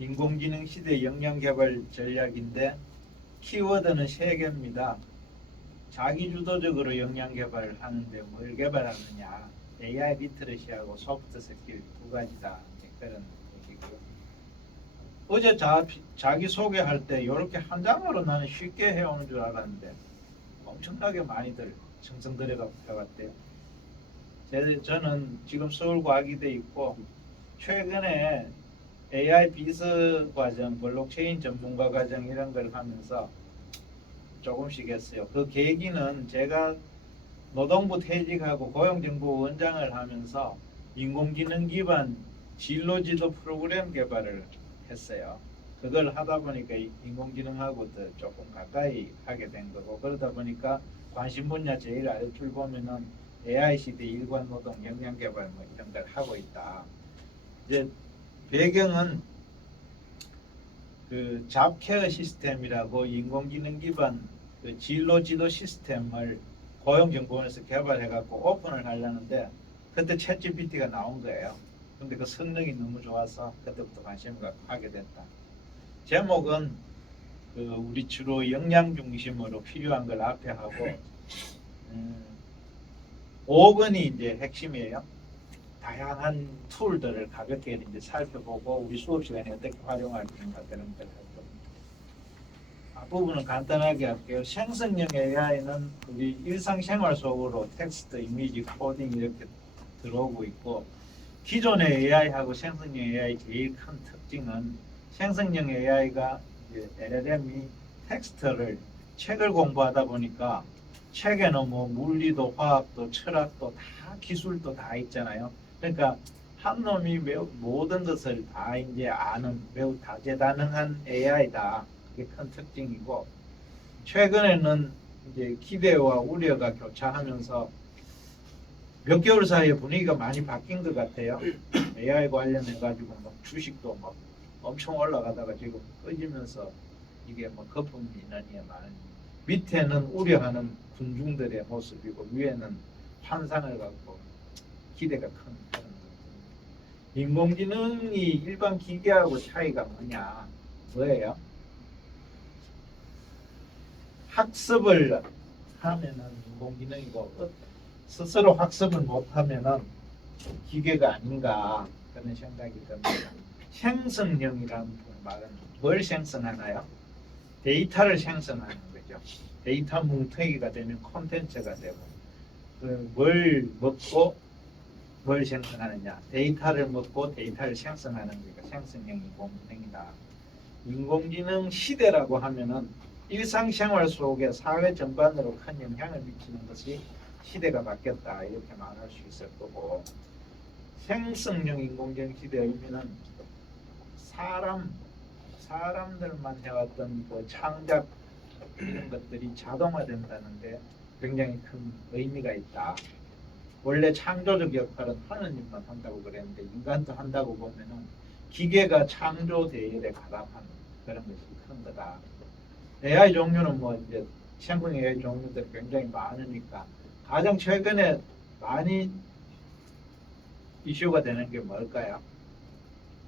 인공지능 시대 역량 개발 전략인데 키워드는 3개입니다. 자기주도적으로 역량 개발을 하는데 뭘 개발하느냐? AI 리터러시하고 소프트 스킬 2가지다. 그런 얘기고요. 어제 자기 소개할 때 이렇게 한 장으로 나는 쉽게 해오는 줄 알았는데 엄청나게 많이들 정성 들여가 해왔대요. 저는 지금 서울과학의대에 있고 최근에 AI 비서 과정, 블록체인 전문가 과정 이런 걸 하면서 조금씩 했어요. 그 계기는 제가 노동부 퇴직하고 고용정보원장을 하면서 인공지능 기반 진로지도 프로그램 개발을 했어요. 그걸 하다 보니까 인공지능하고 더 조금 가까이 하게 된 거고, 그러다 보니까 관심 분야 제일 아래줄 보면은 AI 시대 일관 노동 역량 개발 뭐 이런 걸 하고 있다. 이제 배경은 그 잡케어 시스템이라고 인공지능 기반 그 진로 지도 시스템을 고용정보원에서 개발해갖고 오픈을 하려는데 그때 챗GPT가 나온 거예요. 근데 그 성능이 너무 좋아서 그때부터 관심을 갖고 하게 됐다. 제목은 그 우리 주로 역량 중심으로 필요한 걸 앞에 하고 5번이 이제 핵심이에요. 다양한 툴들을 가볍게 이제 살펴보고 우리 수업 시간에 어떻게 활용할 수 있는가 그런 걸 할 겁니다. 앞부분은 간단하게 할게요. 생성형 AI는 우리 일상생활 속으로 텍스트, 이미지, 코딩 이렇게 들어오고 있고, 기존의 AI하고 생성형 AI 제일 큰 특징은 생성형 AI가 LLM이 텍스트를 책을 공부하다 보니까 책에는 뭐 물리도 화학도 철학도 다 기술도 다 있잖아요. 그러니까 한 놈이 매우 모든 것을 다 이제 아는 매우 다재다능한 AI다. 그게 큰 특징이고, 최근에는 이제 기대와 우려가 교차하면서 몇 개월 사이에 분위기가 많이 바뀐 것 같아요. AI 관련해 가지고 막 주식도 막 엄청 올라가다가 지금 꺼지면서 이게 뭐 거품 민원이 많은, 밑에는 우려하는 군중들의 모습이고 위에는 환상을 갖고 기대가 큰 그런 것입니다. 인공지능이 일반 기계하고 차이가 뭐예요? 학습을 하면은 인공지능이고 스스로 학습을 못하면은 기계가 아닌가 그런 생각이 듭니다. 생성형이라는 말은 뭘 생성하나요? 데이터를 생성하는 거죠. 데이터 뭉텅이가 되면 콘텐츠가 되고, 뭘 먹고 뭘 생성하느냐? 데이터를 먹고 데이터를 생성하는 거니까 생성형 인공지능이다. 인공지능 시대라고 하면은 일상생활 속에 사회 전반으로 큰 영향을 미치는 것이 시대가 바뀌었다 이렇게 말할 수 있을 거고, 생성형 인공지능 시대의 의미는 사람들만 해왔던 그 창작 이런 것들이 자동화된다는 데 굉장히 큰 의미가 있다. 원래 창조적 역할은 하느님만 한다고 그랬는데 인간도 한다고 보면은 기계가 창조 대열에 가담하는 그런 것이 큰 거다. AI 종류는 뭐 이제 생성 AI 종류들이 굉장히 많으니까 가장 최근에 많이 이슈가 되는 게 뭘까요?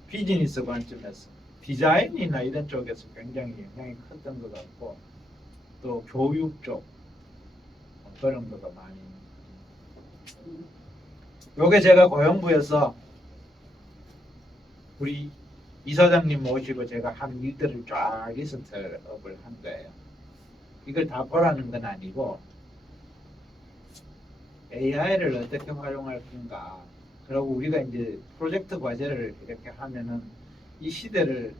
비즈니스 관점에서 디자인이나 이런 쪽에서 굉장히 영향이 컸던 것 같고, 또 교육 쪽 그런 거가 많이. 요게 제가 고용부에서 우리 이사장님 모시고 제가 한 일들을 쫙 리스트업을 한 거예요. 이걸 다 보라는 건 아니고 AI를 어떻게 활용할 건가. 그리고 우리가 이제 프로젝트 과제를 이렇게 하면은 이 시대를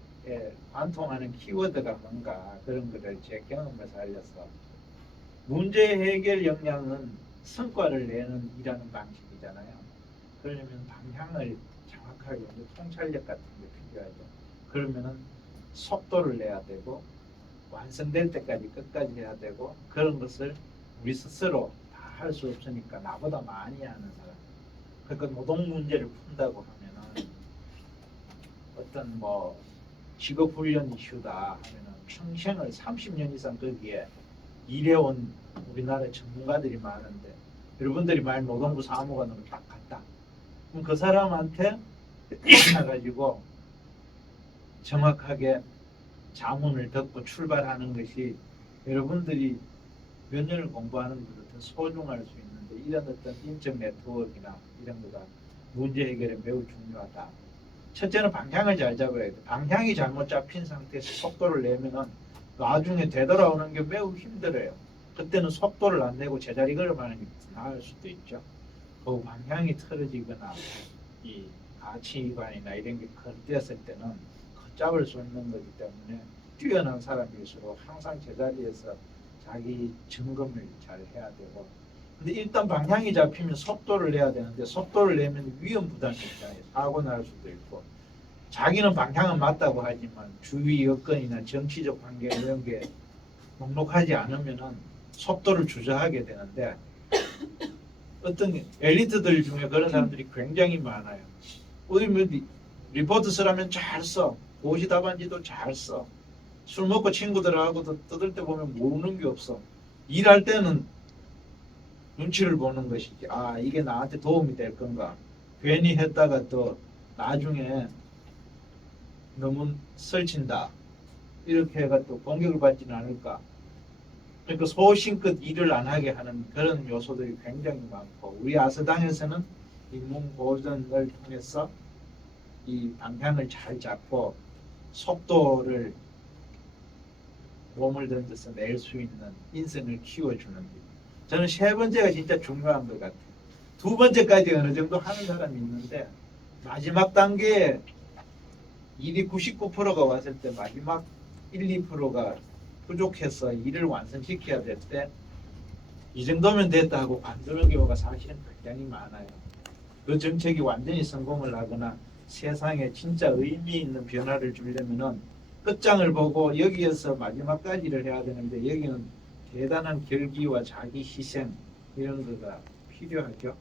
관통하는 키워드가 뭔가 그런 거를 제 경험에서 알려서, 문제 해결 역량은 성과를 내는 일하는 방식이잖아요. 그러려면 방향을 정확하게 통찰력 같은 게 필요하죠. 그러면은 속도를 내야 되고 완성될 때까지 끝까지 해야 되고, 그런 것을 우리 스스로 다 할 수 없으니까 나보다 많이 하는 사람. 그러니까 노동 문제를 푼다고 하면은 어떤 뭐 직업 훈련 이슈다 하면은 평생을 30년 이상 거기에 일해온 우리나라 전문가들이 많은데, 여러분들이 말 노동부 사무관으로 딱 갔다. 그럼 그 사람한테 가가지고 정확하게 자문을 듣고 출발하는 것이 여러분들이 몇 년을 공부하는 것보다 더 소중할 수 있는데 이런 어떤 인적 네트워크나 이런 거가 문제 해결에 매우 중요하다. 첫째는 방향을 잘 잡아야 돼. 방향이 잘못 잡힌 상태에서 속도를 내면은 나중에 되돌아오는 게 매우 힘들어요. 그때는 속도를 안 내고 제자리 걸음하는 게 나을 수도 있죠. 그 방향이 틀어지거나 이 가치관이나 이런 게 거르되었을 때는 걷잡을 수 없는 거기 때문에 뛰어난 사람일수록 항상 제자리에서 자기 점검을 잘 해야 되고, 근데 일단 방향이 잡히면 속도를 내야 되는데 속도를 내면 위험 부담이 있잖아요. 사고 날 수도 있고, 자기는 방향은 맞다고 하지만 주위 여건이나 정치적 관계 이런 게 녹록하지 않으면은 속도를 주저하게 되는데, 어떤 엘리트들 중에 그런 사람들이 굉장히 많아요. 어디 뭐 리포트 쓰라면 잘 써. 고시 답안지도 잘 써. 술 먹고 친구들하고 떠들 때 보면 모르는 게 없어. 일할 때는 눈치를 보는 것이지. 아, 이게 나한테 도움이 될 건가. 괜히 했다가 또 나중에 너무 설친다. 이렇게 해가 또 공격을 받지는 않을까. 그러니까 소신껏 일을 안 하게 하는 그런 요소들이 굉장히 많고, 우리 아스당에서는 인문보전을 통해서 이 방향을 잘 잡고 속도를 몸을 던져서 낼 수 있는 인성을 키워주는 일. 저는 세 번째가 진짜 중요한 것 같아요. 두 번째까지 어느 정도 하는 사람이 있는데 마지막 단계에 일이 99%가 왔을 때 마지막 1, 2%가 부족해서 일을 완성시켜야 될 때 이 정도면 됐다 하고 관두는 경우가 사실은 굉장히 많아요. 그 정책이 완전히 성공을 하거나 세상에 진짜 의미 있는 변화를 주려면은 끝장을 보고 여기에서 마지막까지를 해야 되는데 여기는 대단한 결기와 자기 희생 이런 거가 필요하죠.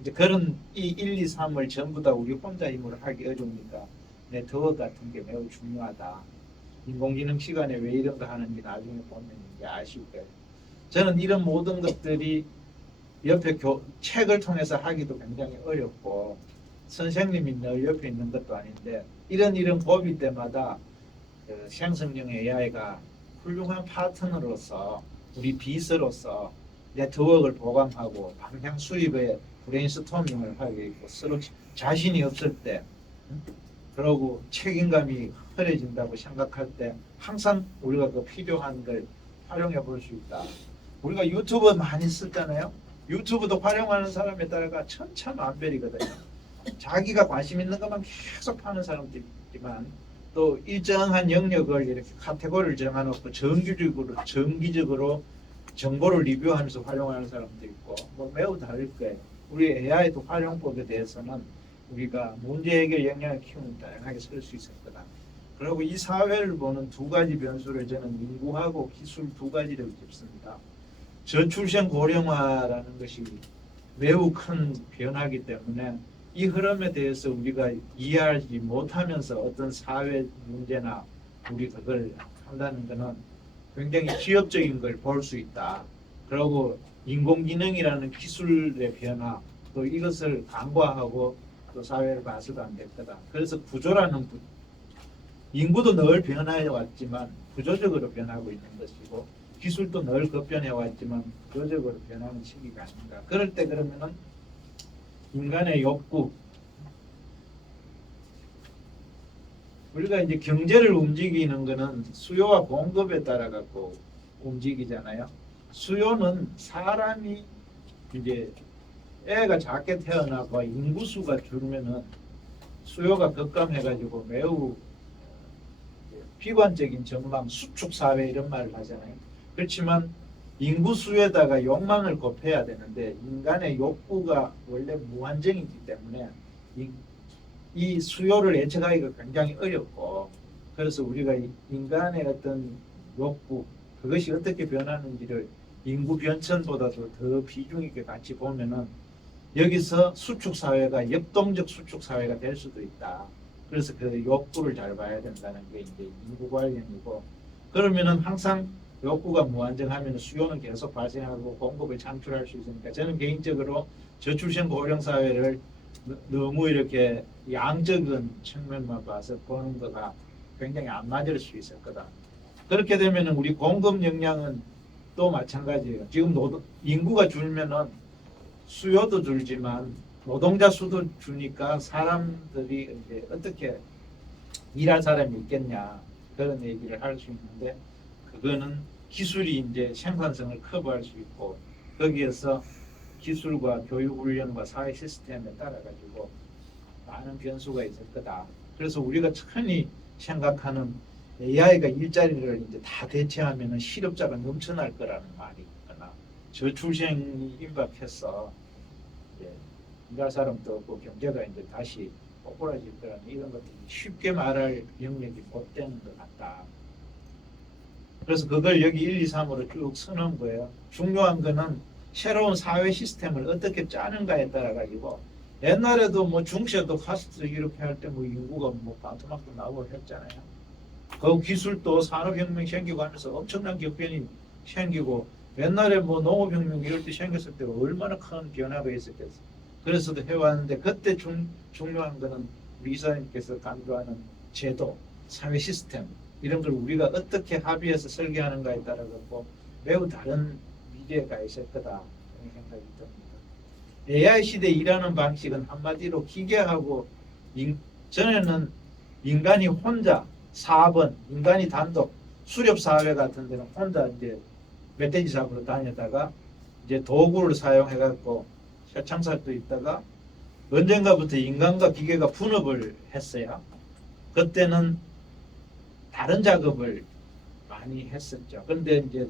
이제 그런 이 1, 2, 3을 전부 다 우리 혼자 힘으로 하기 어려우니까 네트워크 같은 게 매우 중요하다. 인공지능 시간에 왜 이런 거 하는지 나중에 보면 이제 아실 거예요. 저는 이런 모든 것들이 옆에 책을 통해서 하기도 굉장히 어렵고 선생님이 늘 옆에 있는 것도 아닌데 이런 고비 때마다 생성형 AI가 훌륭한 파트너로서 우리 비서로서 네트워크를 보강하고 방향 수립에 브레인스토밍을 하게 있고 서로 자신이 없을 때 그러고 책임감이 흐려진다고 생각할 때 항상 우리가 그 필요한 걸 활용해 볼 수 있다. 우리가 유튜브 많이 쓰잖아요. 유튜브도 활용하는 사람에 따라가 천차만별이거든요. 자기가 관심 있는 것만 계속 하는 사람도 있지만 또 일정한 영역을 이렇게 카테고리를 정해놓고 정기적으로 정보를 리뷰하면서 활용하는 사람도 있고 뭐 매우 다를 거예요. 우리 AI도 활용법에 대해서는 우리가 문제 해결 역량을 키우는 다양하게 쓸 수 있을 거다. 그리고 이 사회를 보는 두 가지 변수를 저는 인구하고 기술 두 가지를 짚습니다. 저출생 고령화라는 것이 매우 큰 변화이기 때문에 이 흐름에 대해서 우리가 이해하지 못하면서 어떤 사회 문제나 우리 그걸 한다는 것은 굉장히 기업적인 걸 볼 수 있다. 그리고 인공지능이라는 기술의 변화 또 이것을 간과하고 또 사회를 봐서도 안 될 거다. 그래서 구조라는 인구도 늘 변화해 왔지만 구조적으로 변하고 있는 것이고 기술도 늘 급변해 왔지만 구조적으로 변하는 시기가 아닌가. 그럴 때 그러면은 인간의 욕구, 우리가 이제 경제를 움직이는 거는 수요와 공급에 따라 갖고 움직이잖아요. 수요는 사람이 이제 애가 작게 태어나고 인구수가 줄면은 수요가 급감해가지고 매우 비관적인 전망, 수축 사회 이런 말을 하잖아요. 그렇지만 인구수에다가 욕망을 곱해야 되는데 인간의 욕구가 원래 무한정이기 때문에 이 수요를 예측하기가 굉장히 어렵고 그래서 우리가 인간의 어떤 욕구 그것이 어떻게 변하는지를 인구 변천보다도 더 비중 있게 같이 보면은 여기서 수축 사회가 역동적 수축 사회가 될 수도 있다. 그래서 그 욕구를 잘 봐야 된다는 게 이제 인구 관련이고 그러면은 항상 욕구가 무한정하면 수요는 계속 발생하고 공급을 창출할 수 있으니까 저는 개인적으로 저출생 고령 사회를 너무 이렇게 양적인 측면만 봐서 보는 거가 굉장히 안 맞을 수 있을 거다. 그렇게 되면은 우리 공급 역량은 또 마찬가지예요. 지금 인구가 줄면은 수요도 줄지만 노동자 수도 주니까 사람들이 이제 어떻게 일할 사람이 있겠냐 그런 얘기를 할 수 있는데 그거는 기술이 이제 생산성을 커버할 수 있고 거기에서 기술과 교육 훈련과 사회 시스템에 따라 가지고 많은 변수가 있을 거다. 그래서 우리가 흔히 생각하는 AI가 일자리를 이제 다 대체하면은 실업자가 넘쳐날 거라는 말이 있거나 저출생이 임박해서 일할 사람도 없고 경제가 이제 다시 꼬꾸라질 거라는 이런 것들이 쉽게 말할 영역이 못 되는 것 같다. 그래서 그걸 여기 1, 2, 3으로 쭉 써놓은 거예요. 중요한 거는 새로운 사회 시스템을 어떻게 짜는가에 따라 가지고 옛날에도 뭐 중세도 카스트 이렇게 할 때 뭐 인구가 뭐 반토막도 나오고 했잖아요. 그 기술도 산업혁명 생기고 하면서 엄청난 격변이 생기고 옛날에 뭐 농업혁명 이럴 때 생겼을 때 얼마나 큰 변화가 있었겠어요. 그래서도 해왔는데 그때 중요한 거는 우리 이사님께서 강조하는 제도, 사회 시스템 이런 걸 우리가 어떻게 합의해서 설계하는가에 따라 갖고 매우 다른 미래가 있을 거다 그런 생각이 듭니다. AI 시대 일하는 방식은 한마디로 기계하고 전에는 인간이 혼자 4번 인간이 단독 수렵 사회 같은 데는 혼자 이제 멧돼지 잡으러 다녔다가 이제 도구를 사용해 갖고 쇠창살도 있다가 언젠가부터 인간과 기계가 분업을 했어요. 그때는 다른 작업을 많이 했었죠. 그런데 이제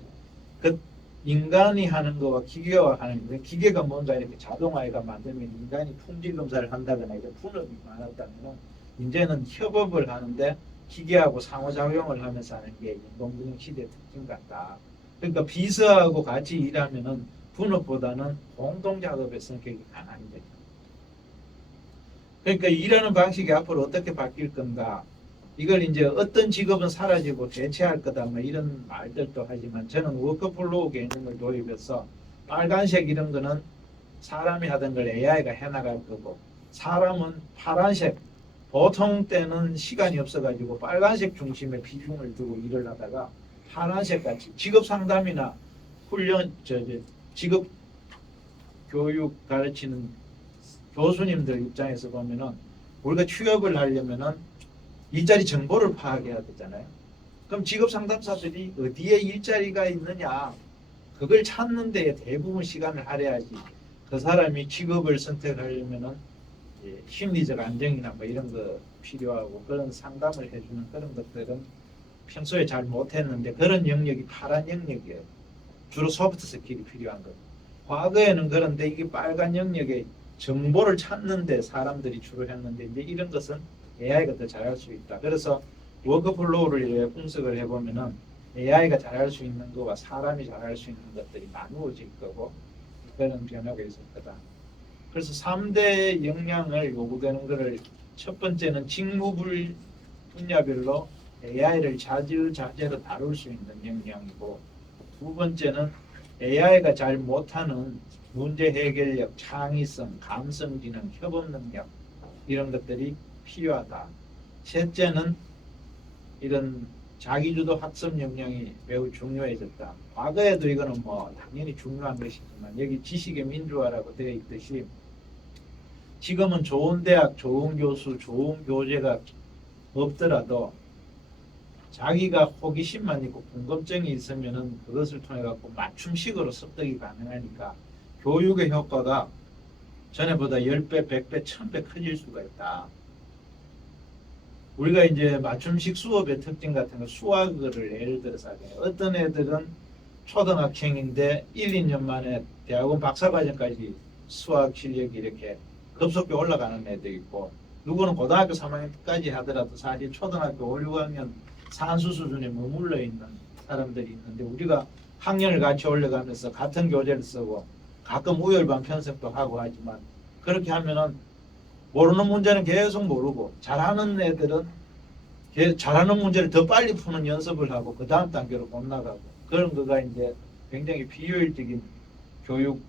그 인간이 하는 거와 기계와 하는 거, 기계가 뭔가 이렇게 자동화가 만들면 인간이 품질 검사를 한다거나 이제 분업이 많았다면 이제는 협업을 하는데 기계하고 상호작용을 하면서 하는 게 인공지능 시대의 특징 같다. 그러니까 비서하고 같이 일하면은 분업보다는 공동작업의 성격이 강한 거죠. 그러니까 일하는 방식이 앞으로 어떻게 바뀔 건가? 이걸 이제 어떤 직업은 사라지고 대체할 거다 뭐 이런 말들도 하지만 저는 워크플로우 개념을 도입해서 빨간색 이런 거는 사람이 하던 걸 AI가 해나갈 거고 사람은 파란색 보통 때는 시간이 없어가지고 빨간색 중심의 비중을 두고 일을 하다가 파란색 같이 직업 상담이나 훈련 직업 교육 가르치는 교수님들 입장에서 보면은 우리가 취업을 하려면은 일자리 정보를 파악해야 되잖아요. 그럼 직업 상담사들이 어디에 일자리가 있느냐 그걸 찾는 데에 대부분 시간을 할애하지 그 사람이 직업을 선택하려면은 심리적 안정이나 뭐 이런 거 필요하고 그런 상담을 해주는 그런 것들은 평소에 잘 못했는데 그런 영역이 파란 영역이에요. 주로 소프트 스킬이 필요한 거. 과거에는 그런데 이게 빨간 영역에 정보를 찾는데 사람들이 주로 했는데 이제 이런 것은 AI가 더 잘할 수 있다. 그래서 워크플로우를 분석을 해보면은 AI가 잘할 수 있는 거와 사람이 잘할 수 있는 것들이 나누어질 거고 그런 변화가 있을 거다. 그래서 3대 역량을 요구되는 것을 첫 번째는 직무 분야별로 AI를 자주자재로 다룰 수 있는 역량이고 두 번째는 AI가 잘 못하는 문제 해결력, 창의성, 감성지능, 협업 능력 이런 것들이 필요하다. 셋째는 이런 자기주도 학습 역량이 매우 중요해졌다. 과거에도 이거는 뭐 당연히 중요한 것이지만 여기 지식의 민주화라고 되어 있듯이 지금은 좋은 대학, 좋은 교수, 좋은 교재가 없더라도 자기가 호기심만 있고 궁금증이 있으면은 그것을 통해 갖고 맞춤식으로 습득이 가능하니까 교육의 효과가 전에보다 10배, 100배, 1000배 커질 수가 있다. 우리가 이제 맞춤식 수업의 특징 같은 거 수학을 예를 들어서 하잖아요. 어떤 애들은 초등학생인데 1, 2년 만에 대학원 박사과정까지 수학 실력이 이렇게 급속히 올라가는 애도 있고 누구는 고등학교 3학년까지 하더라도 사실 초등학교 5, 6학년 산수 수준에 머물러 있는 사람들이 있는데 우리가 학년을 같이 올려가면서 같은 교재를 쓰고 가끔 우열반 편성도 하고 하지만 그렇게 하면은 모르는 문제는 계속 모르고 잘하는 애들은 잘하는 문제를 더 빨리 푸는 연습을 하고 그 다음 단계로 못 나가고 그런 거가 이제 굉장히 비효율적인 교육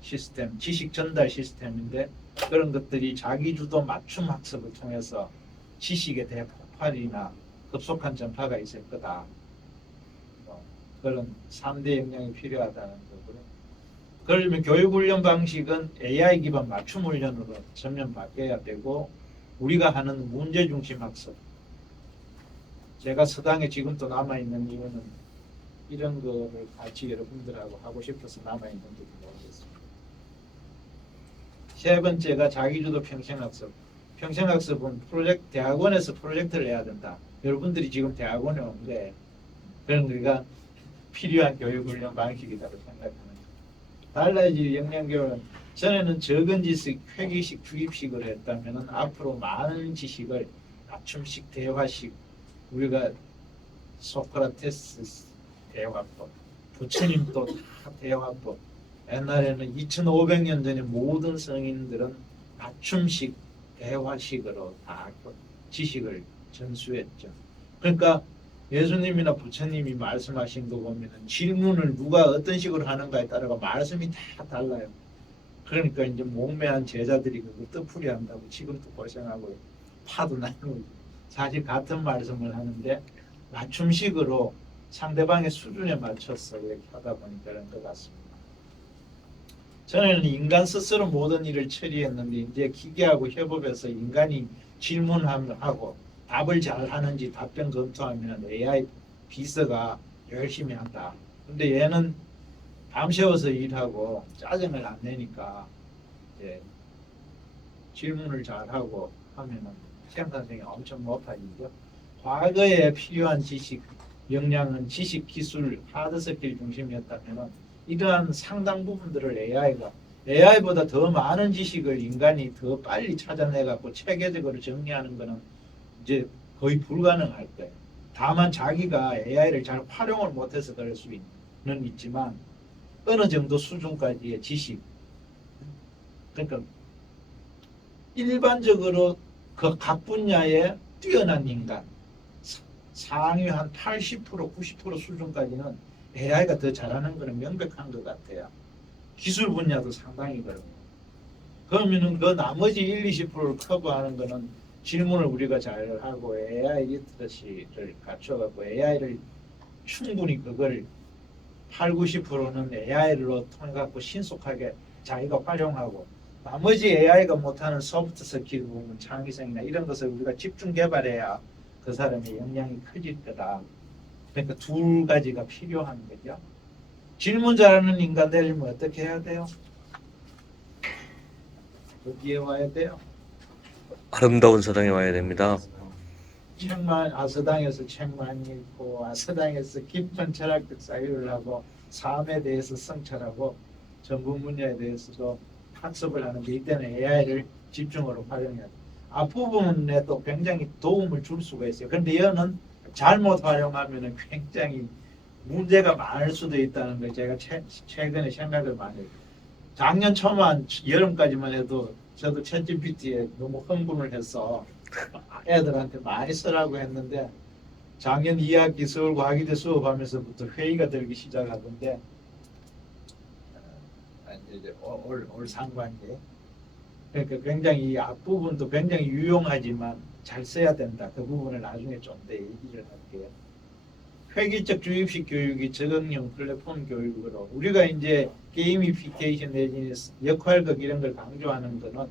시스템, 지식 전달 시스템인데 그런 것들이 자기주도 맞춤 학습을 통해서 지식의 대폭발이나 급속한 전파가 있을 거다. 그런 3대 역량이 필요하다는 거고요. 그러면 교육훈련 방식은 AI 기반 맞춤 훈련으로 전면 바뀌어야 되고, 우리가 하는 문제중심 학습. 제가 서당에 지금 또 남아있는 이유는 이런 거를 같이 여러분들하고 하고 싶어서 남아있는지도 모르겠습니다. 세 번째가 자기주도 평생학습. 평생학습은 대학원에서 프로젝트를 해야 된다. 여러분들이 지금 대학원에 온 거예요. 그런 우리가 필요한 교육훈련 방식이라고 생각하는 거예요. 달라질 역량교육은 전에는 적은 지식, 회기식, 주입식으로 했다면 앞으로 많은 지식을 맞춤식, 대화식, 우리가 소크라테스 대화법, 부처님도 다 대화법. 옛날에는 2500년 전에 모든 성인들은 맞춤식, 대화식으로 다 지식을 전수했죠. 그러니까 예수님이나 부처님이 말씀하신 거 보면은 질문을 누가 어떤 식으로 하는가에 따라서 말씀이 다 달라요. 그러니까 이제 몽매한 제자들이 그거 뜻풀이 한다고 지금도 고생하고 파도 나누고 사실 같은 말씀을 하는데 맞춤식으로 상대방의 수준에 맞춰서 이렇게 하다 보니까 그런 것 같습니다. 전에는 인간 스스로 모든 일을 처리했는데 이제 기계하고 협업해서 인간이 질문하고 답을 잘 하는지 답변 검토하면 AI 비서가 열심히 한다. 근데 얘는 밤새워서 일하고 짜증을 안 내니까 이제 질문을 잘하고 하면은 생산성이 엄청 높아지죠. 과거에 필요한 지식, 역량은 지식, 기술, 하드 스킬 중심이었다면 이러한 상당 부분들을 AI보다 더 많은 지식을 인간이 더 빨리 찾아내갖고 체계적으로 정리하는 것은 이제 거의 불가능할 거예요. 다만 자기가 AI를 잘 활용을 못해서 그럴 수는 있지만 어느 정도 수준까지의 지식, 그러니까 일반적으로 그 각 분야에 뛰어난 인간, 상위 한 80%, 90% 수준까지는 AI가 더 잘하는 것은 명백한 것 같아요. 기술 분야도 상당히 그렇고. 그러면은 그 나머지 1, 20%를 커버하는 거는 질문을 우리가 잘 하고 AI 리터러시를 갖춰갖고 AI를 충분히 그걸 8, 90%는 AI로 통해갖고 신속하게 자기가 활용하고 나머지 AI가 못하는 소프트 스킬 부분, 창의성이나 이런 것을 우리가 집중 개발해야 그 사람의 역량이 커질 거다. 그러니까 두 가지가 필요한 거죠. 질문 잘하는 인간 되려면 어떻게 해야 돼요? 어디에 와야 돼요? 아름다운 서당에 와야 됩니다. 아서당에서 책 많이 읽고 아서당에서 깊은 철학적 사유를 하고 삶에 대해서 성찰하고 전문 분야에 대해서도 학습을 하는데 이때는 AI를 집중으로 활용해야 돼요. 앞부분에 또 굉장히 도움을 줄 수가 있어요. 그런데 얘는 잘못 활용하면 굉장히 문제가 많을 수도 있다는 걸 제가 최근에 생각을 많이 해요. 작년 초만 여름까지만 해도 저도 챗GPT에 너무 흥분을 해서 애들한테 많이 쓰라고 했는데 작년 2학기 서울과학의대 수업하면서부터 회의가 들기 시작하던데 이제 올 상반기에 그러니까 굉장히 이 앞부분도 굉장히 유용하지만 잘 써야 된다. 그 부분을 나중에 좀 더 얘기를 할게요. 획일적 주입식 교육이 적응형 플랫폼 교육으로 우리가 이제 게이미피케이션 내지는 역할극 이런 걸 강조하는 거는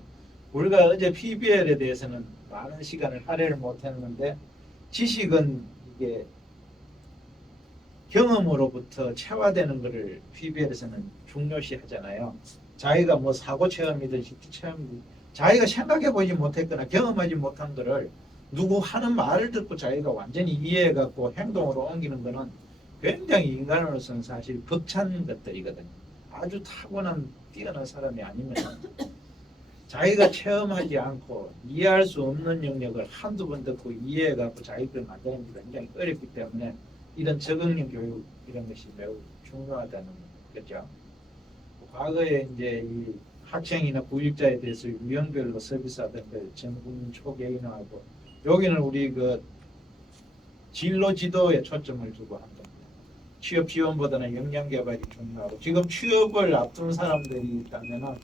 우리가 어제 PBL에 대해서는 많은 시간을 할애를 못했는데 지식은 이게 경험으로부터 체화되는 것을 PBL에서는 중요시 하잖아요. 자기가 뭐 사고 체험이든 실제 체험이든 자기가 생각해 보지 못했거나 경험하지 못한 것을 누구 하는 말을 듣고 자기가 완전히 이해해갖고 행동으로 옮기는 거는 굉장히 인간으로서는 사실 벅찬 것들이거든요. 아주 타고난 뛰어난 사람이 아니면 자기가 체험하지 않고 이해할 수 없는 영역을 한두 번 듣고 이해해갖고 자기 걸 만드는 게 굉장히 어렵기 때문에 이런 적응형 교육 이런 것이 매우 중요하다는 거죠. 과거에 이제 이 학생이나 구직자에 대해서 유형별로 서비스하던 걸 전국민 초개인화하고 여기는 우리 그 진로 지도에 초점을 두고 한 겁니다. 취업 지원보다는 역량 개발이 중요하고 지금 취업을 앞둔 사람들이 있다면은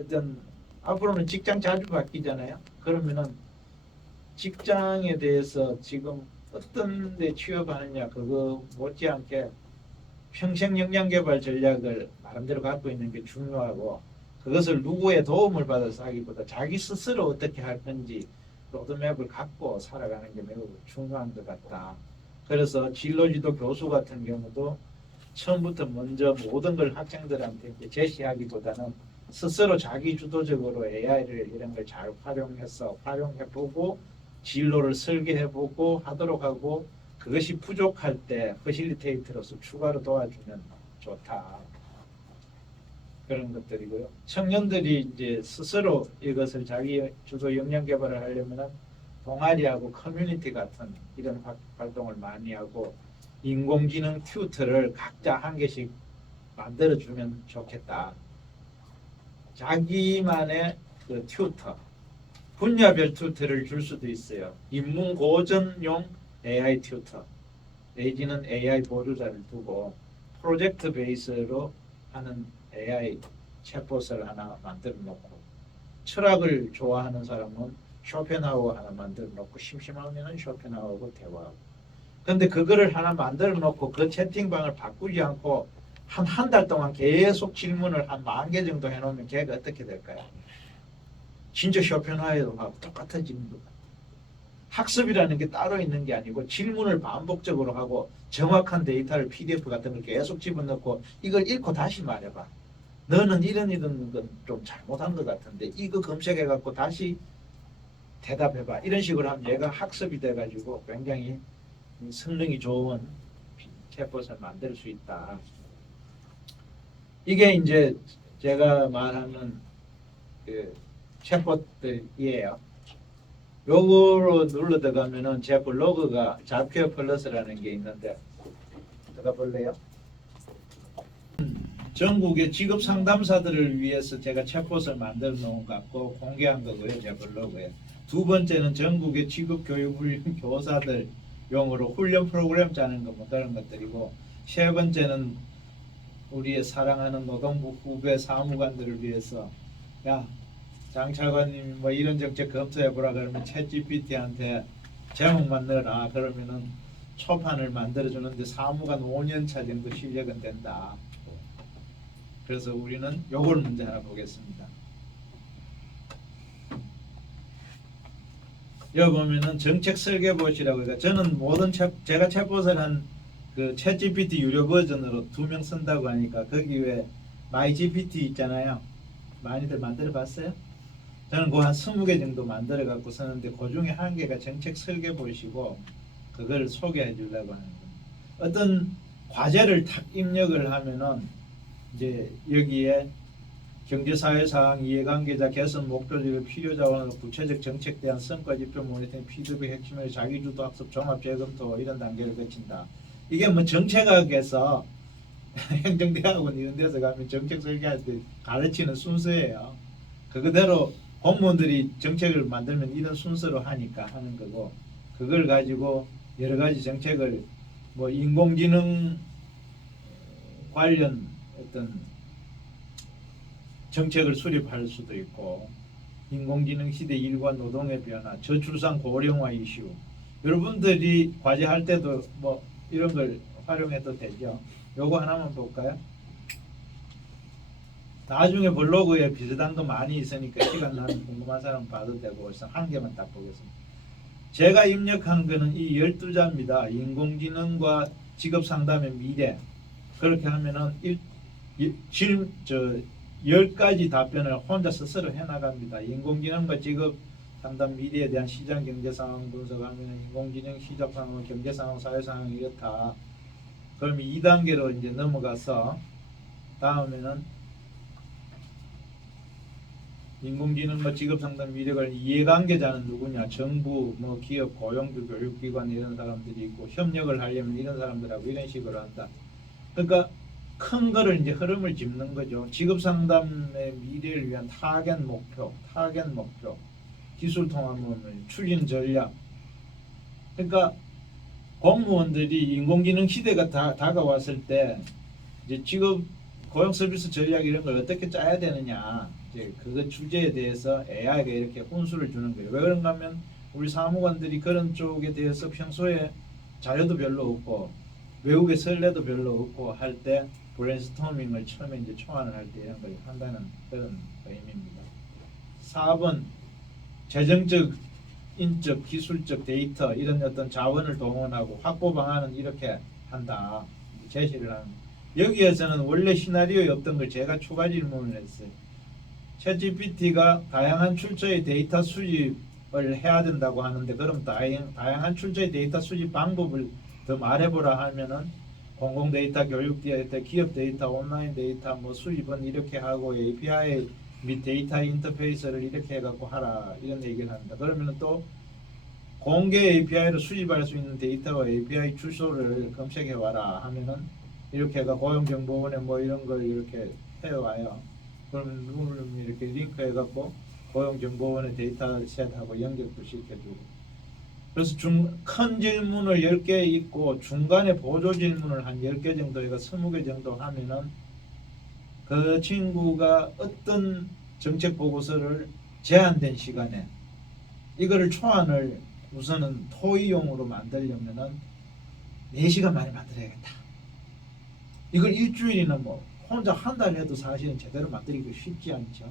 어떤 앞으로는 직장 자주 바뀌잖아요. 그러면은 직장에 대해서 지금 어떤 데 취업하느냐 그거 못지않게 평생 역량 개발 전략을 나름대로 갖고 있는 게 중요하고 그것을 누구의 도움을 받아서 하기보다 자기 스스로 어떻게 할 건지 로드맵을 갖고 살아가는 게 매우 중요한 것 같다. 그래서 진로지도 교수 같은 경우도 처음부터 먼저 모든 걸 학생들한테 이제 제시하기보다는 스스로 자기 주도적으로 AI를 이런 걸 잘 활용해서 활용해보고 진로를 설계해보고 하도록 하고 그것이 부족할 때 퍼실리테이터로서 추가로 도와주면 좋다. 그런 것들이고요. 청년들이 이제 스스로 이것을 자기 주도 역량 개발을 하려면 동아리하고 커뮤니티 같은 이런 활동을 많이 하고 인공지능 튜터를 각자 한 개씩 만들어주면 좋겠다. 자기만의 그 튜터, 분야별 튜터를 줄 수도 있어요. 인문 고전용 AI 튜터, 내지는 AI 보조자를 두고 프로젝트 베이스로 하는 AI 챗봇을 하나 만들어 놓고 철학을 좋아하는 사람은 쇼펜하우어 하나 만들어 놓고 심심하면 쇼펜하우어하고 대화하고 근데 그거를 하나 만들어 놓고 그 채팅방을 바꾸지 않고 한 달 동안 계속 질문을 한 10,000개 정도 해놓으면 걔가 어떻게 될까요? 진짜 쇼펜하우어하고 똑같은 질문도 학습이라는 게 따로 있는 게 아니고 질문을 반복적으로 하고 정확한 데이터를 PDF 같은 걸 계속 집어넣고 이걸 읽고 다시 말해봐. 너는 이런 건 좀 잘못한 것 같은데 이거 검색해갖고 다시 대답해봐. 이런 식으로 하면 얘가 학습이 돼가지고 굉장히 성능이 좋은 챗봇을 만들 수 있다. 이게 이제 제가 말하는 그 챗봇들이에요. 요거로 눌러 들어가면은 제 블로그가 잡퀘어 플러스라는 게 있는데 들어가 볼래요? 전국의 직업 상담사들을 위해서 제가 챗봇을 만들어 놓은 것 같고 공개한 거고요. 제 블로그에. 두 번째는 전국의 직업 교육 훈련 교사들 용으로 훈련 프로그램 짜는 거 뭐 그런 것들이고 세 번째는 우리의 사랑하는 노동부 후배 사무관들을 위해서 야 장차관님이 뭐 이런 정책 검토해보라 그러면 챗GPT한테 제목만 넣어라 그러면은 초판을 만들어주는데 사무관 5년차 정도 실력은 된다. 그래서 우리는 요걸 문제 하나 보겠습니다. 여기 보면은 정책 설계 보시라고 해서 저는 모든 제가 챗봇을 한 그 챗GPT 유료 버전으로 2명 쓴다고 하니까 거기 왜 마이GPT 있잖아요. 많이들 만들어 봤어요? 저는 그 한 20개 정도 만들어 갖고 쓰는데 그 중에 한 개가 정책 설계 보시고 그걸 소개해 주려고 하는 겁니다. 어떤 과제를 탁 입력을 하면은 이제 여기에 경제사회사항, 이해관계자, 개선 목표지를 필요자원으로 구체적 정책 대한 성과지표 모니터링, 피드백 핵심을 자기주도 학습, 종합 재검토 이런 단계를 거친다. 이게 뭐 정책학에서 행정대학원 이런 데서 가면 정책 설계할 때 가르치는 순서예요. 그대로 공무원들이 정책을 만들면 이런 순서로 하니까 하는 거고 그걸 가지고 여러 가지 정책을 뭐 인공지능 관련 어떤 정책을 수립할 수도 있고 인공지능 시대 일과 노동의 변화, 저출산 고령화 이슈 여러분들이 과제할 때도 뭐 이런 걸 활용해도 되죠. 요거 하나만 볼까요? 나중에 블로그에 비슷한 거 많이 있으니까 시간 나면 궁금한 사람 봐도 되고 우선 한 개만 딱 보겠습니다. 제가 입력한 거는 이 12자입니다. 인공지능과 직업상담의 미래. 그렇게 하면은 10가지 답변을 혼자 스스로 해나갑니다. 인공지능과 직업상담 미래에 대한 시장 경제 상황 분석하면 인공지능 시작 상황, 경제 상황, 사회 상황 이렇다. 그럼 2단계로 이제 넘어가서 다음에는 인공지능과 직업상담 미래가 이해관계자는 누구냐? 정부, 뭐 기업, 고용주, 교육기관 이런 사람들이 있고 협력을 하려면 이런 사람들하고 이런 식으로 한다. 그러니까 큰 거를 이제 흐름을 짚는 거죠. 직업상담의 미래를 위한 타겟 목표, 기술 통합물, 추진 전략. 그러니까 공무원들이 인공지능 시대가 다가왔을 때 이제 직업 고용 서비스 전략 이런 걸 어떻게 짜야 되느냐. 이제 그 주제에 대해서 AI가 이렇게 훈수를 주는 거예요. 왜 그런가 하면 우리 사무관들이 그런 쪽에 대해서 평소에 자료도 별로 없고 외국의 선례도 별로 없고 할 때 브레인스토밍을 처음에 이제 초안을 할 때 이런 걸 한다는 그런 의미입니다. 4번 재정적, 인적, 기술적 데이터 이런 어떤 자원을 동원하고 확보 방안은 이렇게 한다 제시를 하는. 여기에서는 원래 시나리오에 없던 걸 제가 추가 질문을 했어요. 챗GPT가 다양한 출처의 데이터 수집을 해야 된다고 하는데 그럼 다양한 출처의 데이터 수집 방법을 더 말해보라 하면은 공공 데이터, 교육 데이터, 기업 데이터, 온라인 데이터 뭐 수집은 이렇게 하고 API 및 데이터 인터페이스를 이렇게 해갖고 하라 이런 얘기를 합니다. 그러면은 또 공개 API로 수집할 수 있는 데이터와 API 주소를 검색해와라 하면은 이렇게 해가 고용정보원에 뭐 이런 걸 이렇게 해와요. 그러면 누구를 이렇게 링크해갖고 고용정보원의 데이터셋하고 연결도 시켜주고. 그래서 큰 질문을 10개 있고 중간에 보조 질문을 한 10개 정도 해가 20개 정도 하면은 그 친구가 어떤 정책 보고서를 제한된 시간에 이거를 초안을 우선은 토의용으로 만들려면은 4시간 만에 만들어야겠다. 이걸 일주일이나 뭐 혼자 한 달 해도 사실은 제대로 만들기가 쉽지 않죠.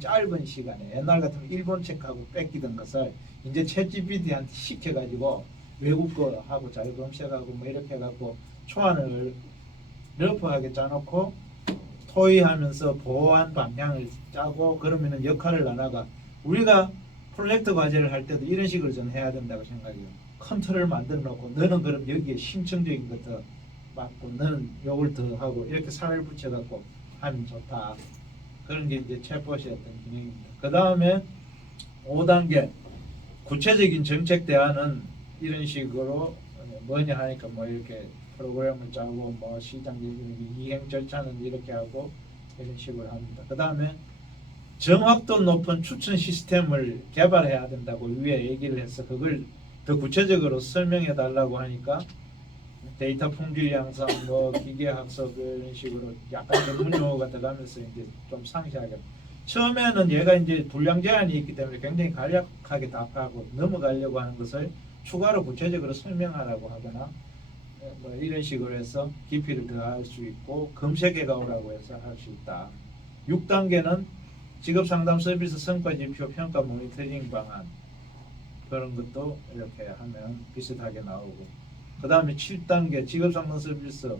짧은 시간에 옛날 같으면 일본 책하고 뺏기던 것을 이제 챗GPT한테 시켜가지고 외국 거 하고 자료 검색하고 뭐 이렇게 해갖고 초안을 러프하게 짜놓고 토의하면서 보완 방향을 짜고 그러면은 역할을 나눠가. 우리가 프로젝트 과제를 할 때도 이런 식으로 저는 해야 된다고 생각해요. 큰 틀을 만들어 놓고 너는 그럼 여기에 심층적인 것도 맞고 너는 요걸 더 하고 이렇게 살을 붙여갖고 하면 좋다. 그런 게 이제 챗봇의 어떤 기능입니다. 그 다음에 5단계 구체적인 정책 대안은 이런 식으로 뭐냐 하니까 뭐 이렇게 프로그램을 짜고 뭐 시장 이행 절차는 이렇게 하고 이런 식으로 합니다. 그 다음에 정확도 높은 추천 시스템을 개발해야 된다고 위에 얘기를 해서 그걸 더 구체적으로 설명해 달라고 하니까 데이터 품질 양성, 뭐 기계 학습 이런 식으로 약간 전문 용어가 들어가면서 이제 좀 상세하게. 처음에는 얘가 이제 분량 제한이 있기 때문에 굉장히 간략하게 답하고 넘어가려고 하는 것을 추가로 구체적으로 설명하라고 하거나 뭐 이런 식으로 해서 깊이를 더할 수 있고 검색해가 오라고 해서 할 수 있다. 6단계는 직업상담 서비스 성과지표 평가 모니터링 방안 그런 것도 이렇게 하면 비슷하게 나오고. 그 다음에 7단계 직업상담 서비스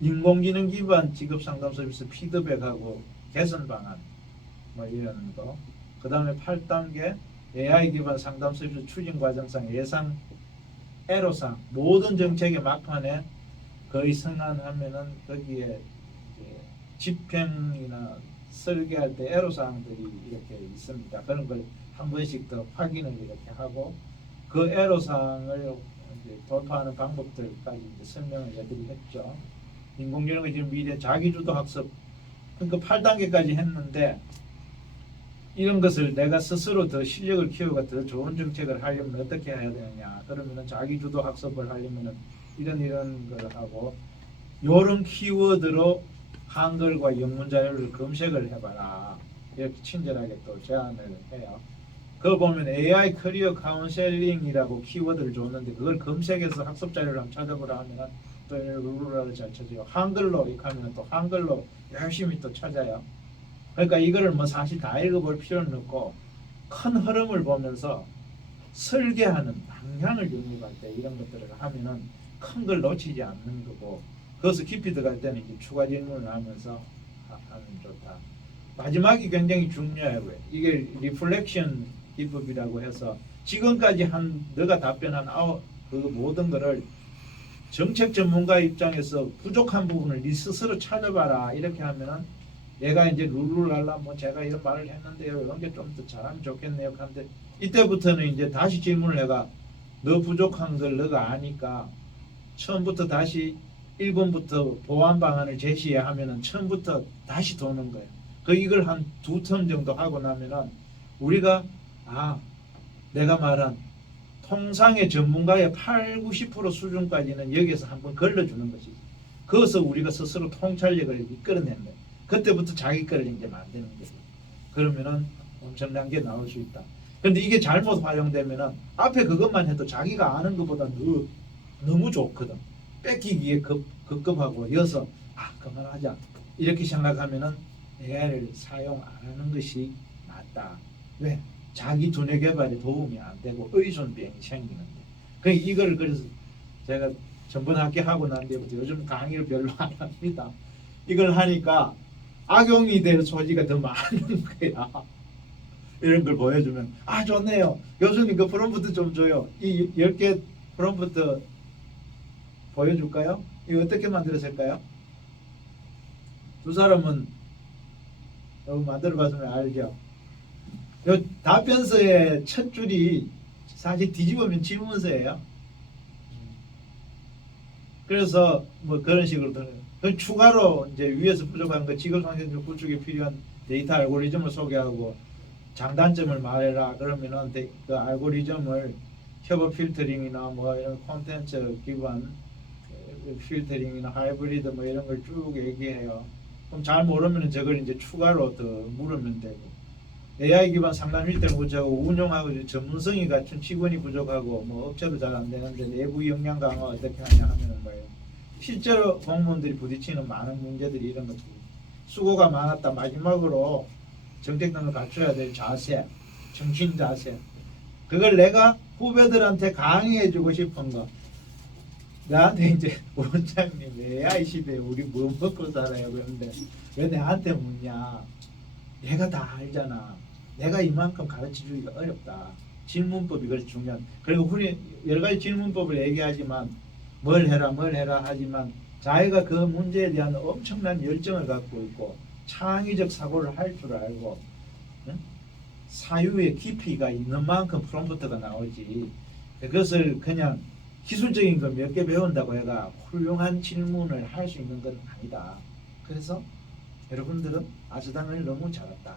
인공지능 기반 직업상담 서비스 피드백하고 개선 방안 뭐 이런 거. 그 다음에 8단계 AI 기반 상담 서비스 추진 과정상 예상 애로사항 모든 정책의 막판에 거의 성안하면은 거기에 집행이나 설계할 때 애로사항들이 이렇게 있습니다. 그런 걸 한 번씩 더 확인을 이렇게 하고 그 애로사항을 돌파하는 방법들까지 이제 설명을 애들이 했죠. 인공지능이 지금 미래 자기주도 학습 그러니까 8단계까지 했는데 이런 것을 내가 스스로 더 실력을 키우고 더 좋은 정책을 하려면 어떻게 해야 되느냐. 그러면은 자기주도 학습을 하려면은 이런 걸 하고 요런 키워드로 한글과 영문 자료를 검색을 해봐라. 이렇게 친절하게 또 제안을 해요. 그거 보면 AI 커리어 카운셀링이라고 키워드를 줬는데 그걸 검색해서 학습 자료를 한번 찾아보라 하면은 또 룰루라를 잘 찾아요. 한글로 이렇게 하면 또 한글로 열심히 또 찾아요. 그러니까 이거를 뭐 사실 다 읽어볼 필요는 없고 큰 흐름을 보면서 설계하는 방향을 영입할 때 이런 것들을 하면은 큰 걸 놓치지 않는 거고 거기서 깊이 들어갈 때는 이제 추가 질문을 하면서 하면 좋다. 마지막이 굉장히 중요해요. 이게 리플렉션 기법이라고 해서 지금까지 너가 답변한 그 모든 거를 정책 전문가 입장에서 부족한 부분을 네 스스로 찾아봐라 이렇게 하면은 얘가 이제 룰루랄라 뭐 제가 이런 말을 했는데요 이런 게 좀 더 잘하면 좋겠네요 하는데 이때부터는 이제 다시 질문을 해가 너 부족한 걸 너가 아니까 처음부터 다시 1번부터 보완 방안을 제시해야 하면은 처음부터 다시 도는 거예요. 이걸 한 2턴 정도 하고 나면은 우리가 내가 말한 통상의 전문가의 80~90% 수준까지는 여기에서 한번 걸러주는 것이지. 거기서 우리가 스스로 통찰력을 이끌어낸 거예요. 그때부터 자기 거를 이제 만드는 거예요. 그러면은 엄청난 게 나올 수 있다. 근데 이게 잘못 활용되면은 앞에 그것만 해도 자기가 아는 것보다 너무 좋거든. 뺏기기에 급급하고 여서 그만하자 이렇게 생각하면은 AI를 사용 안 하는 것이 낫다. 왜? 자기 두뇌 개발에 도움이 안 되고 의존병이 생기는데. 이걸 그래서 제가 전번 학기 하고 난 뒤부터 요즘 강의를 별로 안 합니다. 이걸 하니까 악용이 될 소지가 더 많은 거야. 이런 걸 보여주면 좋네요. 교수님 그 프롬프트 좀 줘요. 이 10개 프롬프트 보여줄까요? 이거 어떻게 만들었을까요? 두 사람은 만들어 봤으면 알죠. 요 답변서의 첫 줄이 사실 뒤집으면 질문서예요. 그래서 뭐 그런 식으로 그 추가로 이제 위에서 부족한 거 지구상생적 구축에 필요한 데이터 알고리즘을 소개하고 장단점을 말해라. 그러면은 그 알고리즘을 협업 필터링이나 뭐 이런 콘텐츠 기반 필터링이나 하이브리드 뭐 이런 걸 쭉 얘기해요. 그럼 잘 모르면 저걸 이제 추가로 더 물으면 되고, AI 기반 상담 필터를 구축하고 운영하고 전문성이 갖춘 직원이 부족하고 뭐 업체도 잘 안 되는데 내부 역량 강화 어떻게 하냐 하면은 뭐예요. 실제로 공무원들이 부딪히는 많은 문제들이 이런 것들. 수고가 많았다. 마지막으로 정책 등을 갖춰야 될 자세, 정신 자세. 그걸 내가 후배들한테 강의해주고 싶은 거. 나한테 이제 원장님 AI 시대에 우리 뭐 먹고 살아요 그런데 왜 나한테 묻냐. 내가 다 알잖아. 내가 이만큼 가르쳐주기가 어렵다. 질문법이 그렇게 중요한. 그리고 우리 여러 가지 질문법을 얘기하지만 뭘 해라 하지만 자기가 그 문제에 대한 엄청난 열정을 갖고 있고 창의적 사고를 할 줄 알고, 응? 사유의 깊이가 있는 만큼 프롬프트가 나오지. 그것을 그냥 기술적인 거 몇 개 배운다고 해가 훌륭한 질문을 할 수 있는 건 아니다. 그래서 여러분들은 아즈단을 너무 잘했다.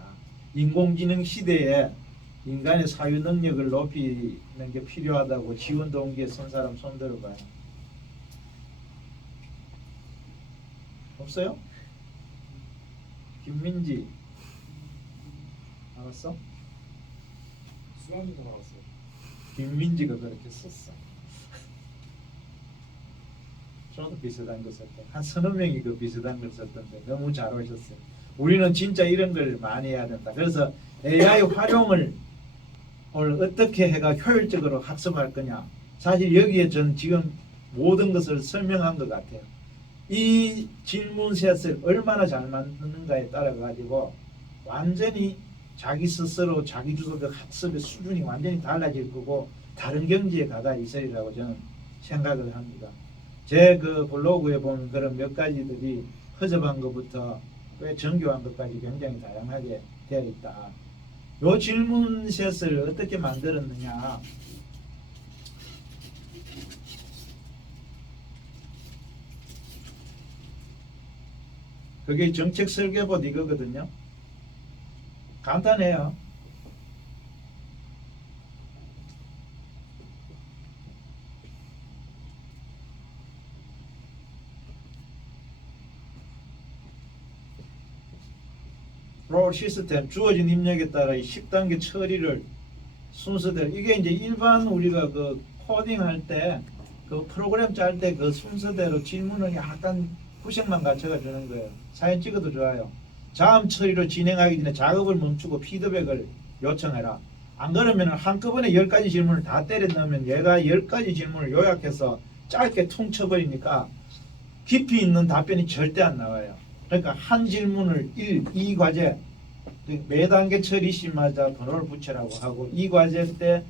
인공지능 시대에 인간의 사유 능력을 높이는 게 필요하다고 지원 동기에 선 사람 손 들어봐요. 없어요? 김민지 알았어? 수학이가 나왔어요. 김민지가 그렇게 썼어. 저도 비슷한 거 썼고 한 서너 명이 그 비슷한 걸 썼던데 너무 잘 오셨어요. 우리는 진짜 이런 걸 많이 해야 된다. 그래서 AI 활용을 어떻게 해가 효율적으로 학습할 거냐. 사실 여기에 전 지금 모든 것을 설명한 것 같아요. 이 질문셋을 얼마나 잘 만드는가에 따라 가지고 완전히 자기 스스로 자기 주도적 학습의 수준이 완전히 달라질 거고 다른 경지에 가가 있으리라고 저는 생각을 합니다. 제 그 블로그에 보면 그런 몇 가지들이 허접한 것부터 꽤 정교한 것까지 굉장히 다양하게 되어 있다. 요 질문셋을 어떻게 만들었느냐. 그게 정책 설계본 이거거든요. 간단해요. 롤 시스템 주어진 입력에 따라 이 10단계 처리를 순서대로 이게 이제 일반 우리가 그 코딩 할 때 그 프로그램 짤 때 그 순서대로 질문을 약간 구색만 갖춰가 주는 거예요. 사진 찍어도 좋아요. 다음 처리로 진행하기 전에 작업을 멈추고 피드백을 요청해라. 안 그러면 한꺼번에 10가지 질문을 다 때려 넣으면 얘가 10가지 질문을 요약해서 짧게 퉁 쳐버리니까 깊이 있는 답변이 절대 안 나와요. 그러니까 한 질문을 2 과제 매 단계 처리 시마다 번호를 붙여라고 하고 이 과제 때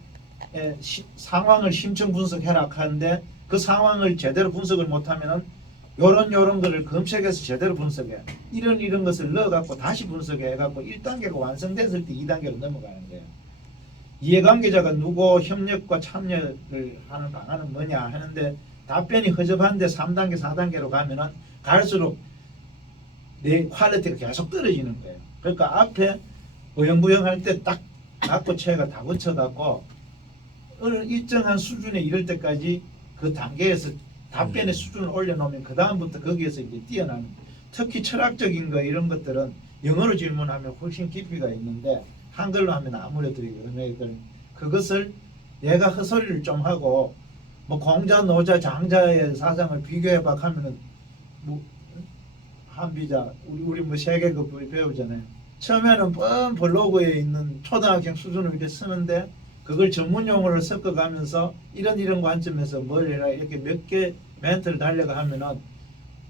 상황을 심층 분석해라 하는데 그 상황을 제대로 분석을 못하면은 요런 거를 검색해서 제대로 분석해. 이런 것을 넣어갖고 다시 분석해갖고 1단계가 완성됐을 때 2단계로 넘어가는 거예요. 이해관계자가 누구 협력과 참여를 하는 방안은 뭐냐 하는데 답변이 허접한데 3단계 4단계로 가면은 갈수록 내 퀄리티가 계속 떨어지는 거예요. 그러니까 앞에 어영부영 할 때 딱 맞고 채가 다 붙여갖고 어느 일정한 수준에 이를 때까지 그 단계에서 답변의 수준을 올려놓으면 그 다음부터 거기에서 이제 뛰어나는. 특히 철학적인 거 이런 것들은 영어로 질문하면 훨씬 깊이가 있는데 한글로 하면 아무래도 이런 애들 그것을 얘가 헛소리를 좀 하고 뭐 공자, 노자, 장자의 사상을 비교해봐 하면은 뭐 한비자 우리 뭐 세계급 배우잖아요. 처음에는 뻔 블로그에 있는 초등학생 수준으로 이렇게 쓰는데 그걸 전문 용어를 섞어가면서 이런 관점에서 뭘 해라 이렇게 몇 개 멘트를 달려가 하면은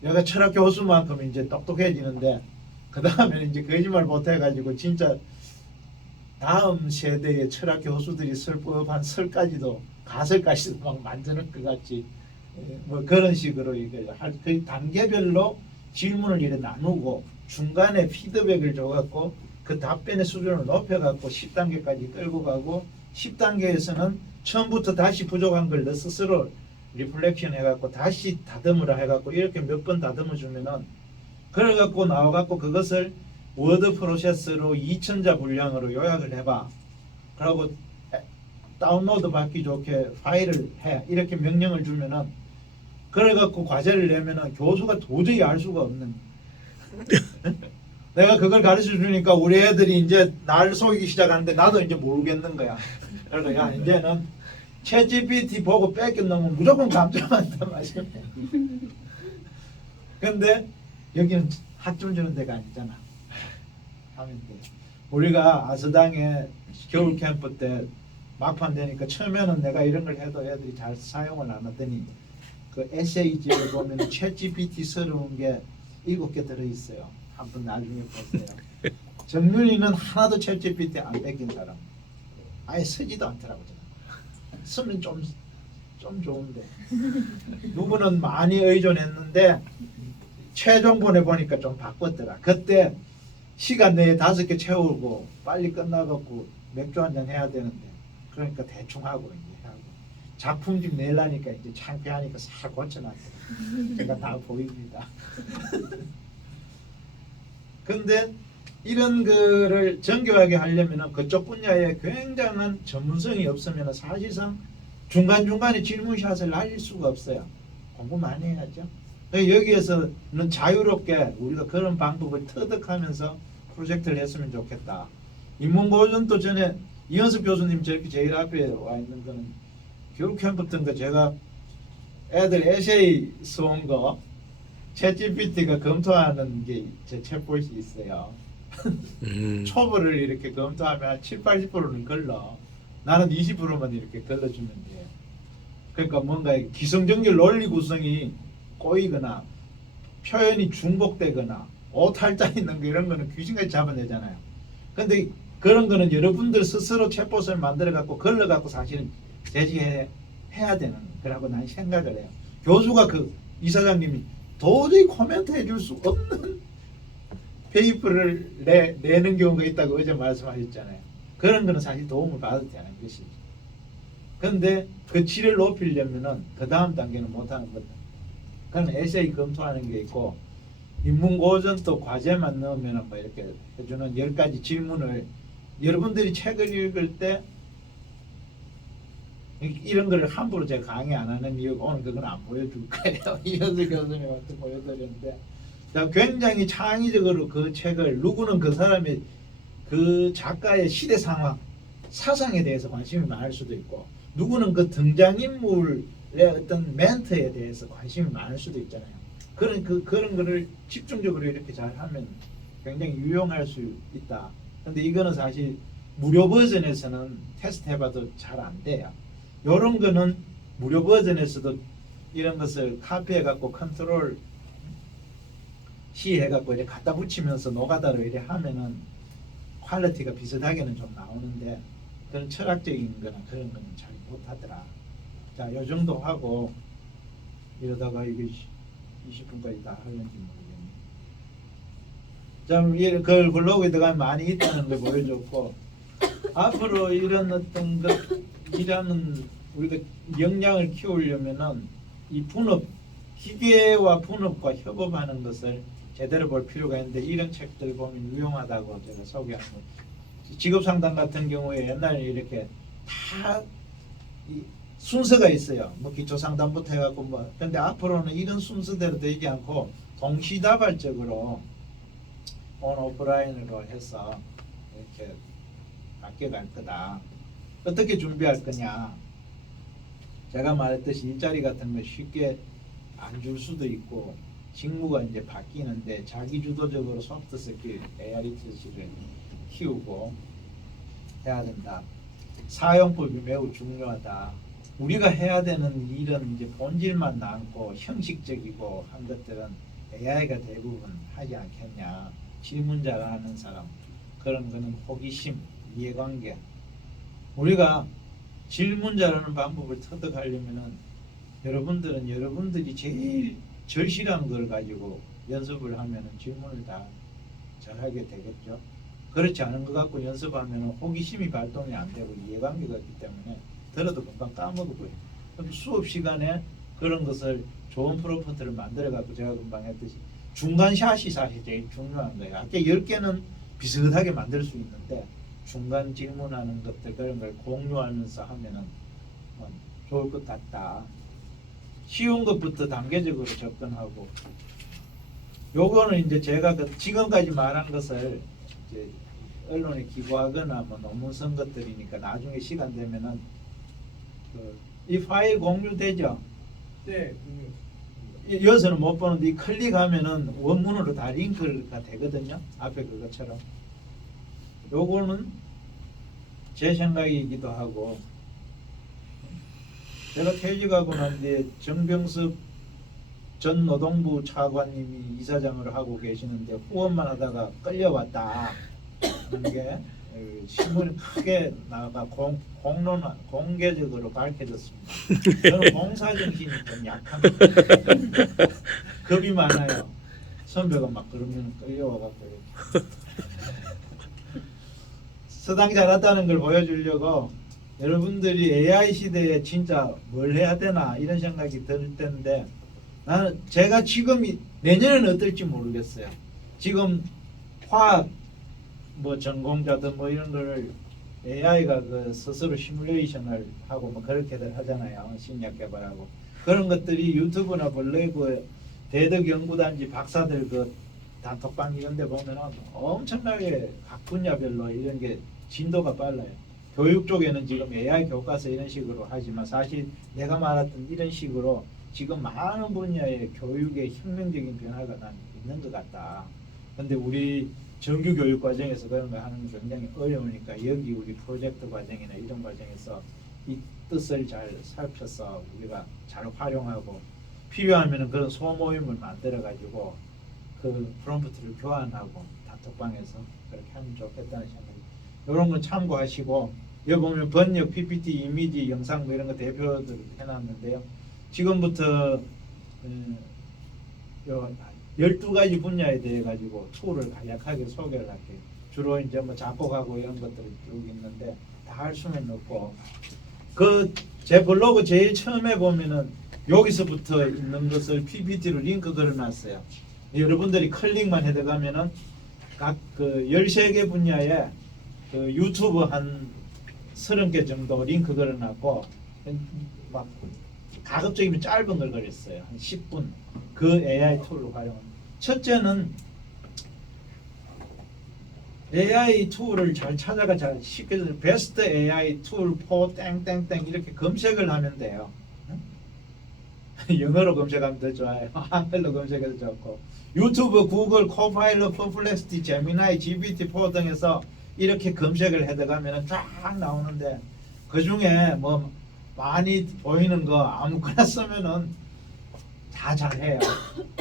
얘가 철학 교수만큼 이제 똑똑해지는데 그 다음에 이제 거짓말 못해가지고 진짜 다음 세대의 철학 교수들이 쓸 법한 설까지도 가설까지도 막 만드는 것 같이 뭐 그런 식으로 이게 그 단계별로 질문을 이렇게 나누고 중간에 피드백을 줘갖고 그 답변의 수준을 높여갖고 10단계까지 끌고 가고 10단계에서는 처음부터 다시 부족한 걸 너 스스로 리플렉션 해갖고 다시 다듬으라 해갖고 이렇게 몇 번 다듬어 주면은 그래갖고 나와갖고 그것을 워드 프로세스로 2000자 분량으로 요약을 해봐. 그러고 다운로드 받기 좋게 파일을 해. 이렇게 명령을 주면은 그래갖고 과제를 내면은 교수가 도저히 알 수가 없는 내가 그걸 가르쳐 주니까 우리 애들이 이제 날 속이기 시작하는데 나도 이제 모르겠는 거야. 그래서 야 이제는 챗GPT 보고 뺏겨놓으면 무조건 감점한다 말이야. 근데 여기는 학점 주는 데가 아니잖아. 하면 돼. 우리가 아스당에 겨울 캠프 때 막판 되니까 처음에는 내가 이런 걸 해도 애들이 잘 사용을 안 하더니 그 에세이집을 보면 챗GPT스러운 게 7개 들어있어요. 한번 나중에 보세요. 정윤이는 하나도 챗GPT 안 뺏긴 사람. 아예 쓰지도 않더라고. 쓰면 좀 좋은데 누구는 많이 의존했는데 최종 보내보니까 좀 바꿨더라. 그때 시간 내에 5개 채우고 빨리 끝나갖고 맥주 한잔 해야 되는데 그러니까 대충 하고 이제 하고 작품집 내려니까 이제 창피하니까 싹 고쳐놨어요. 제가 다 보입니다. 근데 이런 거를 정교하게 하려면 그쪽 분야에 굉장한 전문성이 없으면 사실상 중간중간에 질문샷을 날릴 수가 없어요. 공부 많이 해야죠. 여기에서는 자유롭게 우리가 그런 방법을 터득하면서 프로젝트를 했으면 좋겠다. 인문고전도 전에 이현숙 교수님 저렇게 제일 앞에 와 있는 거는 교육캠프 때인가 제가 애들 에세이 써온 거 챗GPT가 검토하는 게 제 챗봇이 있어요. 초보를 이렇게 검토하면 한 7, 80%는 걸러. 나는 20%만 이렇게 걸러주면 돼요. 그러니까 뭔가 기성정결 논리 구성이 꼬이거나 표현이 중복되거나 오탈자 있는 거 이런 거는 귀신같이 잡아내잖아요. 근데 그런 거는 여러분들 스스로 챗봇을 만들어 갖고 걸러 갖고 사실은 제시해야 되는 거라고 난 생각을 해요. 교수가 그 이사장님이 도저히 코멘트 해줄 수 없는 페이퍼를 내는 경우가 있다고 어제 말씀하셨잖아요. 그런 거는 사실 도움을 받아도 되는 것이죠. 그런데 그 질을 높이려면은 그 다음 단계는 못하는 거다. 그건 에세이 검토하는 게 있고 인문고전 또 과제만 넣으면은 뭐 이렇게 해주는 10가지 질문을 여러분들이 책을 읽을 때 이런 거를 함부로 제가 강의 안 하는 이유가 오늘 그건 안 보여줄 거예요. 이현수 교수님한테 보여드렸는데 굉장히 창의적으로 그 책을 누구는 그 사람의 그 작가의 시대 상황 사상에 대해서 관심이 많을 수도 있고 누구는 그 등장인물의 어떤 멘트에 대해서 관심이 많을 수도 있잖아요. 그런 거를 집중적으로 이렇게 잘 하면 굉장히 유용할 수 있다. 근데 이거는 사실 무료 버전에서는 테스트 해봐도 잘 안 돼요. 요런 거는 무료 버전에서도 이런 것을 카피해 갖고 컨트롤 C 해 갖고 이렇게 갖다 붙이면서 노가다로 이렇게 하면은 퀄리티가 비슷하게는 좀 나오는데 그런 철학적인 거나 그런 거는 잘 못하더라. 자, 요 정도 하고 이러다가 이게 20분까지 다 하는지 모르겠네. 자, 그 블로그에 들어가면 많이 있다는 걸 보여줬고 앞으로 이런 어떤 일하는 우리가 역량을 키우려면은 이 분업 기계와 분업과 협업하는 것을 제대로 볼 필요가 있는데 이런 책들 보면 유용하다고 제가 소개한 거. 직업상담 같은 경우에 옛날에 이렇게 다 순서가 있어요. 뭐 기초상담부터 해갖고 뭐. 근데 앞으로는 이런 순서대로 되지 않고 동시다발적으로 온 오프라인으로 해서 이렇게 바뀌어갈 거다. 어떻게 준비할 거냐? 제가 말했듯이 일자리 같은 거 쉽게 안 줄 수도 있고 직무가 이제 바뀌는데 자기 주도적으로 소프트 스킬, AI 리터시를 키우고 해야 된다. 사용법이 매우 중요하다. 우리가 해야 되는 일은 이제 본질만 남고 형식적이고 한 것들은 AI가 대부분 하지 않겠냐. 질문 잘하는 사람, 그런 거는 호기심, 이해관계. 우리가 질문 잘하는 방법을 터득하려면은 여러분들은 여러분들이 제일 절실한 걸 가지고 연습을 하면은 질문을 다 잘하게 되겠죠. 그렇지 않은 것 갖고 연습하면은 호기심이 발동이 안 되고 이해관계가 있기 때문에 들어도 금방 까먹어버려요. 그럼 수업 시간에 그런 것을 좋은 프로포트를 만들어 갖고 제가 금방 했듯이 중간 샷이 사실 제일 중요한 거예요. 아까 10개는 비슷하게 만들 수 있는데 중간 질문하는 것들 그런 걸 공유하면서 하면은 좋을 것 같다. 쉬운 것부터 단계적으로 접근하고 요거는 이제 제가 지금까지 말한 것을 이제 언론에 기고하거나 뭐 논문 쓴 것들이니까 나중에 시간 되면은 이 파일 공유되죠? 네, 여기서는 못 보는데 이 클릭하면은 원문으로 다 링크가 되거든요. 앞에 그것처럼. 요거는 제 생각이기도 하고 제가 퇴직하고 난 뒤에 정병섭 전 노동부 차관님이 이사장을 하고 계시는데 후원만 하다가 끌려왔다 하는 게 신문이 크게 나가 공개적으로 밝혀졌습니다. 저는 봉사정신이 좀 약합니다. 겁이 많아요. 선배가 막 그러면 끌려와갖고 서당 잘했다는 걸 보여주려고 여러분들이 AI 시대에 진짜 뭘 해야 되나 이런 생각이 들 텐데 나는 제가 지금 내년에는 어떨지 모르겠어요. 지금 화학 뭐 전공자들 뭐 이런 거를 AI가 그 스스로 시뮬레이션을 하고 뭐 그렇게들 하잖아요. 심리학 개발하고 그런 것들이 유튜브나 블로그 대덕 연구단지 박사들 그 단톡방 이런 데 보면은 엄청나게 각 분야별로 이런 게 진도가 빨라요. 교육 쪽에는 지금 AI 교과서 이런 식으로 하지만 사실 내가 말했던 이런 식으로 지금 많은 분야의 교육의 혁명적인 변화가 난 있는 것 같다. 근데 우리 정규 교육 과정에서 그런 거 하는 게 굉장히 어려우니까 여기 우리 프로젝트 과정이나 이런 과정에서 이 뜻을 잘 살펴서 우리가 잘 활용하고 필요하면 그런 소모임을 만들어 가지고 그 프롬프트를 교환하고 단톡방에서 그렇게 하면 좋겠다는 생각이. 이런 건 참고하시고 여기 보면 번역, PPT, 이미지, 영상 뭐 이런 거 대표들 해놨는데요. 지금부터 12가지 분야에 대해 가지고 툴을 간략하게 소개를 할게요. 주로 이제 뭐 작곡하고 이런 것들이 쭉 있는데 다 할 수는 없고 그 제 블로그 제일 처음에 보면은 여기서부터 있는 것을 PPT로 링크 걸어놨어요. 여러분들이 클릭만 해들어가면은 각 그 13개 분야에 그 유튜브 한 30개 정도 링크 걸어놨고 막 가급적이면 짧은 걸 걸었어요. 한 10분 그 AI 툴로 활용. 첫째는 AI 툴을 잘 찾아가 잘 쉽게 베스트 AI 툴 포 땡땡땡 이렇게 검색을 하면 돼요. 영어로 검색하면 더 좋아요. 한글로 검색해도 좋고 유튜브, 구글, 코파일럿, 퍼플렉스티, 제미나이, GPT-4 등에서 이렇게 검색을 해들어가면 쫙 나오는데 그 중에 뭐 많이 보이는 거 아무거나 쓰면은 다 잘해요.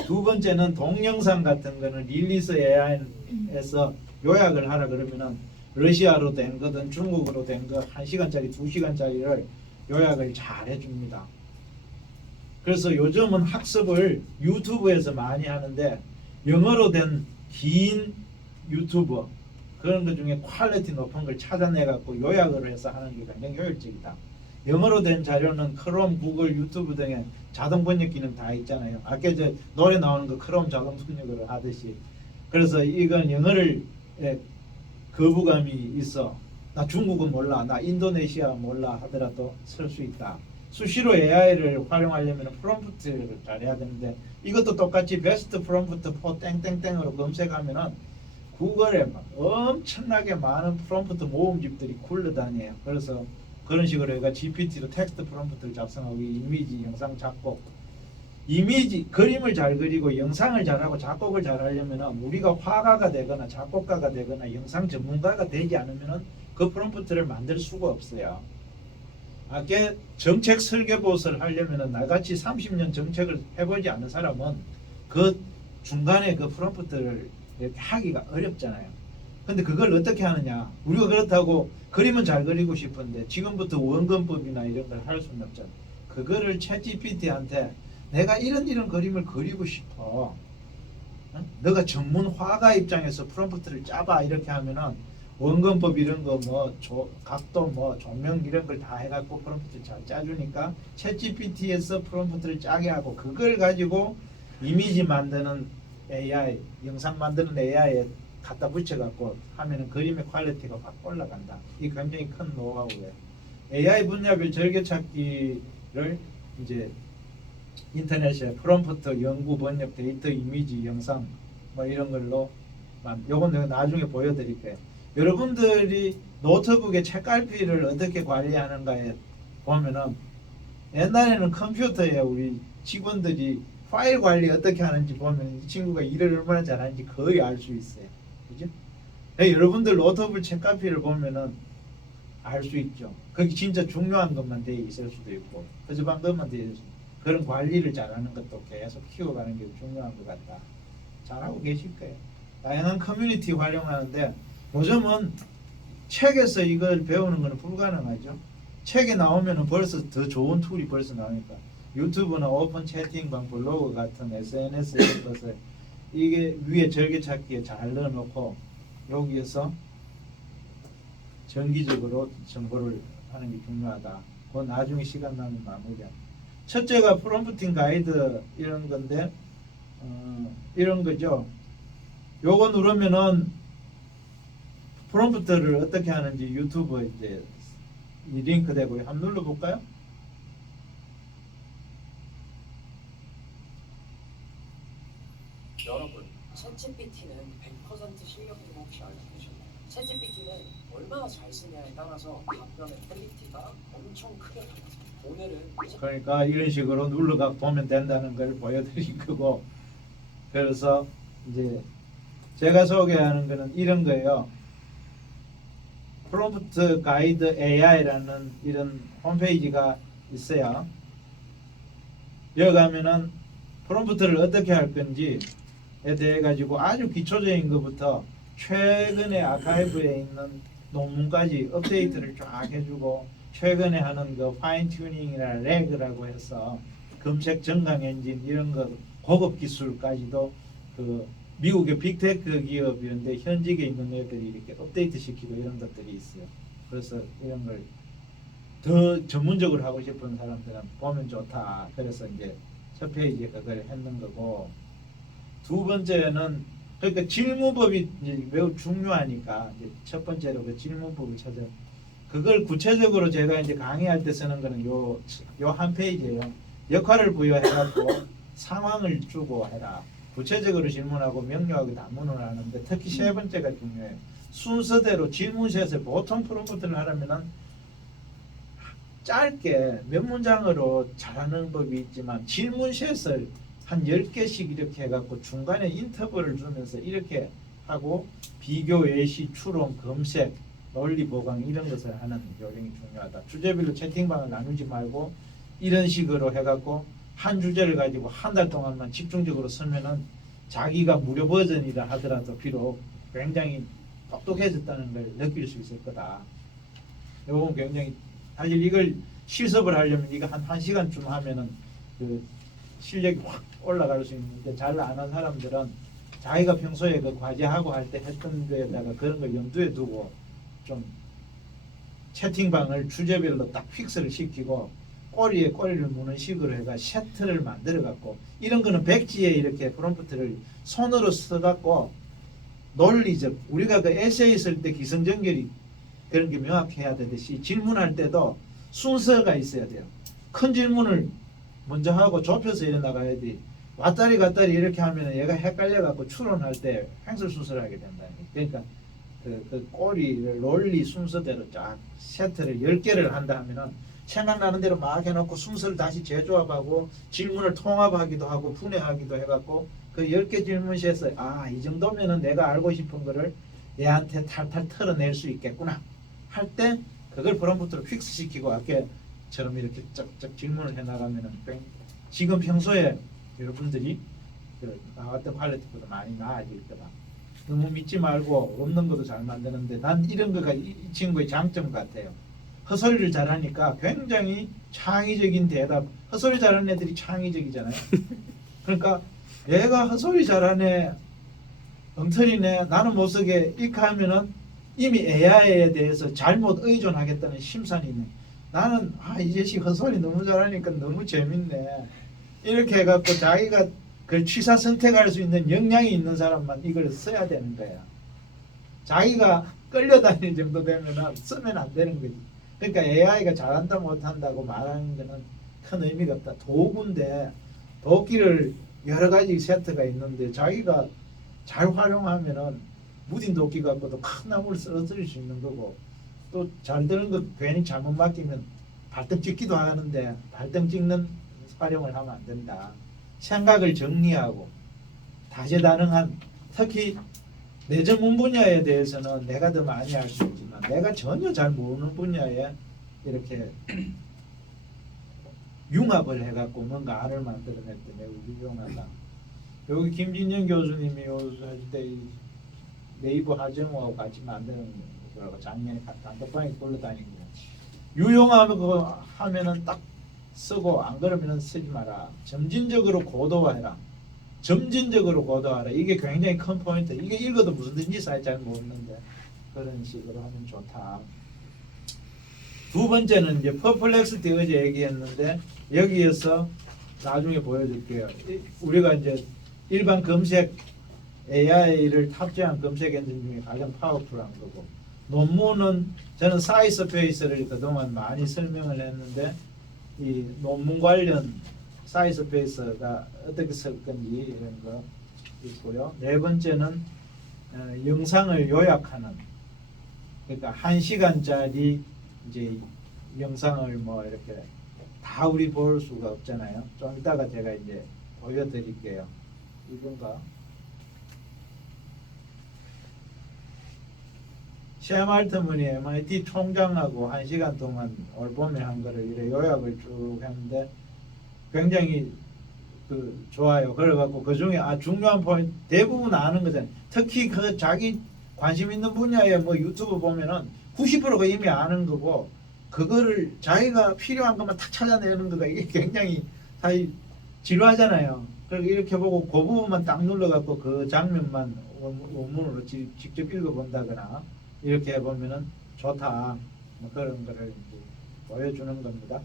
두 번째는 동영상 같은 거는 릴리스 AI에서 요약을 하라 그러면은 러시아로 된 거든 중국어로 된 거 1시간짜리, 2시간짜리를 요약을 잘 해줍니다. 그래서 요즘은 학습을 유튜브에서 많이 하는데 영어로 된 긴 유튜브 그런 것 중에 퀄리티 높은 걸 찾아내 갖고 요약을 해서 하는 게 굉장히 효율적이다. 영어로 된 자료는 크롬, 구글, 유튜브 등에 자동 번역 기능 다 있잖아요. 아까 저 노래 나오는 거 크롬 자동 번역을 하듯이. 그래서 이건 영어를 거부감이 있어. 나 중국어 몰라, 나 인도네시아 몰라 하더라도 쓸 수 있다. 수시로 AI를 활용하려면 프롬프트를 잘해야 되는데 이것도 똑같이 베스트 프롬프트 포 땡땡땡으로 검색하면은 구글에 막 엄청나게 많은 프롬프트 모음집들이 굴러다녀요. 그래서 그런 식으로 해가 GPT로 텍스트 프롬프트를 작성하고 이미지, 영상 작곡, 이미지, 그림을 잘 그리고 영상을 잘하고 작곡을 잘하려면 우리가 화가가 되거나 작곡가가 되거나 영상 전문가가 되지 않으면 그 프롬프트를 만들 수가 없어요. 아게 정책 설계보고서를 하려면 나같이 30년 정책을 해보지 않은 사람은 그 중간에 그 프롬프트를 이렇게 하기가 어렵잖아요. 근데 그걸 어떻게 하느냐? 우리가 그렇다고 그림은 잘 그리고 싶은데 지금부터 원근법이나 이런 걸 할 수는 없잖아요. 그거를 챗GPT한테 내가 이런 그림을 그리고 싶어. 응? 너가 전문 화가 입장에서 프롬프트를 짜봐 이렇게 하면은 원근법 이런 거 뭐 각도 뭐 조명 이런 걸 다 해갖고 프롬프트 잘 짜주니까 챗GPT에서 프롬프트를 짜게 하고 그걸 가지고 이미지 만드는 AI, 영상 만드는 AI에 갖다 붙여갖고 하면은 그림의 퀄리티가 확 올라간다. 이 굉장히 큰 노하우예요. AI 분야별 즐겨찾기를 이제 인터넷에 프롬프트, 연구, 번역, 데이터, 이미지, 영상 뭐 이런 걸로 요건 내가 나중에 보여드릴게요. 여러분들이 노트북의 책갈피를 어떻게 관리하는가에 보면은 옛날에는 컴퓨터에 우리 직원들이 파일 관리 어떻게 하는지 보면 이 친구가 일을 얼마나 잘하는지 거의 알 수 있어요. 그죠? 여러분들 노트북 책갈피를 보면은 알 수 있죠. 거기 진짜 중요한 것만 돼 있을 수도 있고 허접한 것만 돼 있을 수도 있고 그런 관리를 잘하는 것도 계속 키워가는 게 중요한 것 같다. 잘하고 계실 거예요. 다양한 커뮤니티 활용하는데 요즘은 책에서 이걸 배우는 것은 불가능하죠. 책에 나오면 벌써 더 좋은 툴이 벌써 나오니까 유튜브나 오픈 채팅방, 블로그 같은 SNS 이런 것을 이게 위에 절개찾기에 잘 넣어놓고 여기에서 정기적으로 정보를 하는 게 중요하다. 그건 나중에 시간 나면 마무리합니다. 첫째가 프롬프팅 가이드 이런 건데 이런 거죠. 요거 누르면은 프롬프트를 어떻게 하는지 유튜브에 이제 이 링크 되고요. 한번 눌러볼까요? 여러분, 챗GPT는 100% 실력이고 혹시 알고 계셨나요? 챗GPT는 얼마나 잘 쓰냐에 따라서 답변의 퀄리티가 엄청 크게 달라집니다. 오늘은 그러니까 이런 식으로 눌러가 보면 된다는 걸 보여드린 거고 그래서 이제 제가 소개하는 거는 이런 거예요. 프롬프트 가이드 AI라는 이런 홈페이지가 있어요. 여기 가면은 프롬프트를 어떻게 할 건지에 대해 가지고 아주 기초적인 것부터 최근에 아카이브에 있는 논문까지 업데이트를 쫙 해주고 최근에 하는 그 파인 튜닝이나 렉이라고 해서 검색 정강 엔진 이런 거 고급 기술까지도 그 미국의 빅테크 기업이런데 현직에 있는 애들이 이렇게 업데이트 시키고 이런 것들이 있어요. 그래서 이런 걸 더 전문적으로 하고 싶은 사람들은 보면 좋다. 그래서 이제 첫 페이지에 그걸 했는 거고 두 번째는 그러니까 질문법이 이제 매우 중요하니까 이제 첫 번째로 그 질문법을 찾아 그걸 구체적으로 제가 이제 강의할 때 쓰는 거는 요 한 페이지예요. 역할을 부여해갖고 상황을 주고 해라. 구체적으로 질문하고 명료하게 답문을 하는데 특히 세 번째가 중요해요. 순서대로 질문셋을 보통 프롬프트를 하려면은 짧게 몇 문장으로 잘하는 법이 있지만 질문셋을 한 10개씩 이렇게 해갖고 중간에 인터벌을 주면서 이렇게 하고 비교, 예시, 추론, 검색, 논리 보강 이런 것을 하는 요령이 중요하다. 주제별로 채팅방을 나누지 말고 이런 식으로 해갖고 한 주제를 가지고 한 달 동안만 집중적으로 쓰면은 자기가 무료 버전이라 하더라도 비록 굉장히 똑똑해졌다는 걸 느낄 수 있을 거다. 이건 굉장히 사실 이걸 실습을 하려면 이거 한 1시간쯤 하면은 그 실력이 확 올라갈 수 있는데 잘 안 한 사람들은 자기가 평소에 그 과제하고 할 때 했던 데에다가 그런 걸 염두에 두고 좀 채팅방을 주제별로 딱 픽스를 시키고 꼬리에 꼬리를 무는 식으로 해가 셔틀을 만들어 갖고 이런 거는 백지에 이렇게 프롬프트를 손으로 써갖고 논리적 우리가 그 에세이 쓸 때 기승전결이 그런 게 명확해야 되듯이 질문할 때도 순서가 있어야 돼요. 큰 질문을 먼저 하고 좁혀서 이래 나가야 돼. 왔다리 갔다리 이렇게 하면 얘가 헷갈려 갖고 추론할 때 횡설수설하게 된다. 그러니까 그 꼬리를 롤리 순서대로 쫙 세트를 10개를 한다 하면은 생각나는 대로 막 해놓고 순서를 다시 재조합하고 질문을 통합하기도 하고 분해하기도 해갖고 그 10개 질문시에서 아, 이 정도면은 내가 알고 싶은 거를 얘한테 탈탈 털어낼 수 있겠구나 할 때 그걸 프롬프트로 픽스시키고 아까처럼 이렇게 쫙쫙 질문을 해나가면은 지금 평소에 여러분들이 그 나왔던 퀄리티보다 많이 나아질 거다. 너무 믿지 말고 없는 것도 잘 만드는데 난 이런 거가 이 친구의 장점 같아요. 헛소리를 잘하니까 굉장히 창의적인 대답. 헛소리 잘하는 애들이 창의적이잖아요. 그러니까 얘가 헛소리 잘하네, 엉터리네, 나는 못 쓰게 이렇게 하면은 이미 AI에 대해서 잘못 의존하겠다는 심산이 있네. 나는 이 자식 헛소리 너무 잘하니까 너무 재밌네. 이렇게 해갖고 자기가 그 취사 선택할 수 있는 역량이 있는 사람만 이걸 써야 되는 거야. 자기가 끌려다닐 정도 되면은 쓰면 안 되는 거지. 그러니까 AI가 잘한다 못한다고 말하는 거는 큰 의미가 없다. 도구인데 도끼를 여러 가지 세트가 있는데 자기가 잘 활용하면은 무딘 도끼 갖고도 큰 나무를 쓰러뜨릴 수 있는 거고 또 잘 되는 거 괜히 잘못 맡기면 발등 찍기도 하는데 발등 찍는 활용을 하면 안 된다. 생각을 정리하고 다재다능한 특히 내 전문 분야에 대해서는 내가 더 많이 할 수 있지만 내가 전혀 잘 모르는 분야에 이렇게 융합을 해갖고 뭔가 알을 만들어낼 때 매우 유용하다. 여기 김진영 교수님이 할 때 네이버 하정우하고 같이 만드는 거라고 작년에 단톡방에 돌려다니고 유용하면 그거 하면은 딱 쓰고 안 그러면은 쓰지 마라. 점진적으로 고도화해라. 점진적으로 고도화하라. 이게 굉장히 큰 포인트. 이게 읽어도 무슨 뜻인지 잘 모르는데 그런 식으로 하면 좋다. 두 번째는 이제 퍼플렉스티 어제 얘기했는데 여기에서 나중에 보여줄게요. 우리가 이제 일반 검색 AI를 탑재한 검색 엔진 중에 가장 파워풀한 거고 논문은 저는 사이스페이스를 그동안 많이 설명을 했는데 이 논문 관련 사이스페이스가 어떻게 쓸 건지 이런 거 있고요. 네 번째는 영상을 요약하는 그러니까 1시간짜리 이제 영상을 뭐 이렇게 다 우리 볼 수가 없잖아요. 좀 이따가 제가 이제 보여드릴게요. 이건가? 샘 알트먼이 MIT 총장하고 1시간 동안 올봄에 한 거를 이렇게 요약을 쭉 했는데 굉장히 좋아요. 그래갖고 그 중에 중요한 포인트 대부분 아는 거잖아요. 특히 그 자기 관심 있는 분야에 뭐 유튜브 보면은 90%가 이미 아는 거고 그거를 자기가 필요한 것만 탁 찾아내는 거가 이게 굉장히 사실 지루하잖아요. 그리고 이렇게 보고 그 부분만 딱 눌러갖고 그 장면만 원문으로 직접 읽어본다거나 이렇게 해보면은 좋다. 뭐 그런 거를 이제 보여주는 겁니다.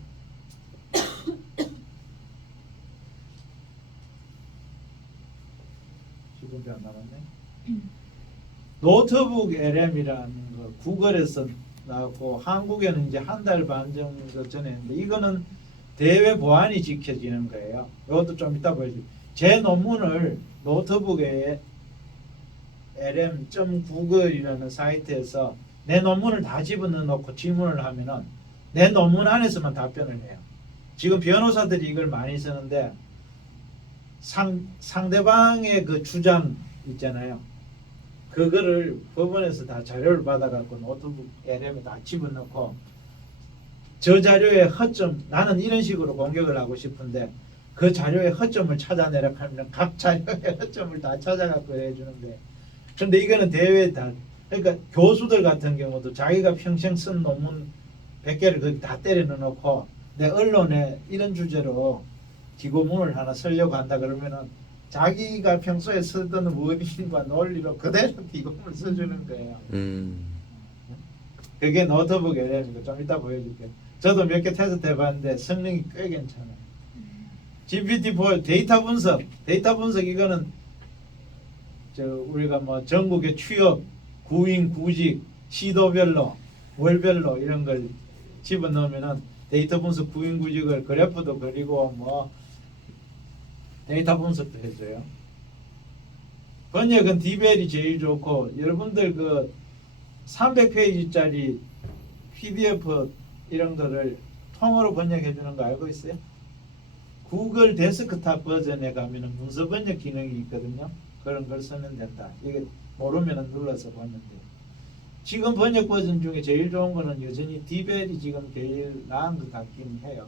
지금도 안 남았네. 노트북 LM이라는 거 구글에서 나왔고 한국에는 이제 한 달 반 정도 전에 했는데 이거는 대외 보안이 지켜지는 거예요. 이것도 좀 이따 보여줄게요. 제 논문을 노트북에 lm.google.이라는 사이트에서 내 논문을 다 집어넣어 놓고 질문을 하면은 내 논문 안에서만 답변을 해요. 지금 변호사들이 이걸 많이 쓰는데 상대방의 그 주장 있잖아요. 그거를 법원에서 다 자료를 받아갖고 노트북 LM에 다 집어넣고 저 자료의 허점 나는 이런 식으로 공격을 하고 싶은데 그 자료의 허점을 찾아내라 하면 각 자료의 허점을 다 찾아갖고 해주는데 근데 이거는 대외에 다 그러니까 교수들 같은 경우도 자기가 평생 쓴 논문 100개를 거기 다 때려 넣어놓고 내 언론에 이런 주제로 기고문을 하나 쓰려고 한다 그러면은 자기가 평소에 쓰던 원인과 논리로 그대로 기고문을 써주는 거예요. 그게 노트북 LM이고 좀 이따 보여줄게요. 저도 몇 개 테스트 해봤는데 성능이 꽤 괜찮아요. GPT-4 데이터 분석 이거는 우리가 뭐 전국의 취업, 구인, 구직, 시도별로, 월별로 이런 걸 집어넣으면은 데이터 분석 구인 구직을 그래프도 그리고 뭐 데이터 분석도 해줘요. 번역은 디벨이 제일 좋고 여러분들 그 300페이지짜리 PDF 이런 거를 통으로 번역해 주는 거 알고 있어요? 구글 데스크탑 버전에 가면은 문서 번역 기능이 있거든요. 그런 걸 쓰면 된다. 이게 모르면은 눌러서 보면 돼요. 지금 번역 버전 중에 제일 좋은 거는 여전히 디벨이 지금 제일 나은 것 같긴 해요.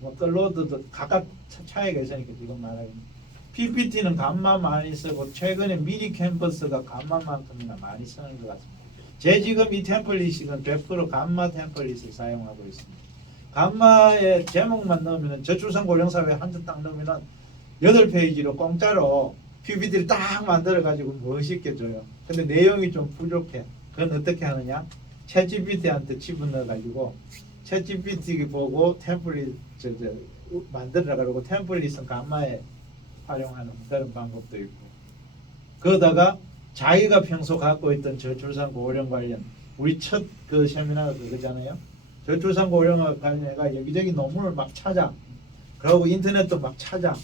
뭐 클로드도 각각 차이가 있으니까 지금 말하기는. PPT는 감만 많이 쓰고 최근에 미리 캔버스가 감만만큼이나 많이 쓰는 것 같습니다. 제 지금 이 템플릿은 100% 감마 템플릿을 사용하고 있습니다. 감마에 제목만 넣으면 저출산 고령사회 한 줄 딱 넣으면 8페이지로 공짜로 PPT를 딱 만들어 가지고 멋있게 줘요. 근데 내용이 좀 부족해. 그건 어떻게 하느냐? 챗GPT한테 집어넣어 가지고 챗GPT 보고 템플릿 만들어 가지고 템플릿은 감마에 활용하는 그런 방법도 있고, 그러다가 자기가 평소 갖고 있던 저출산 고령 관련 우리 첫 그 세미나가 그거잖아요. 저출산 고령과 관련해가 여기저기 논문을 막 찾아. 그러고 인터넷도 막 찾아.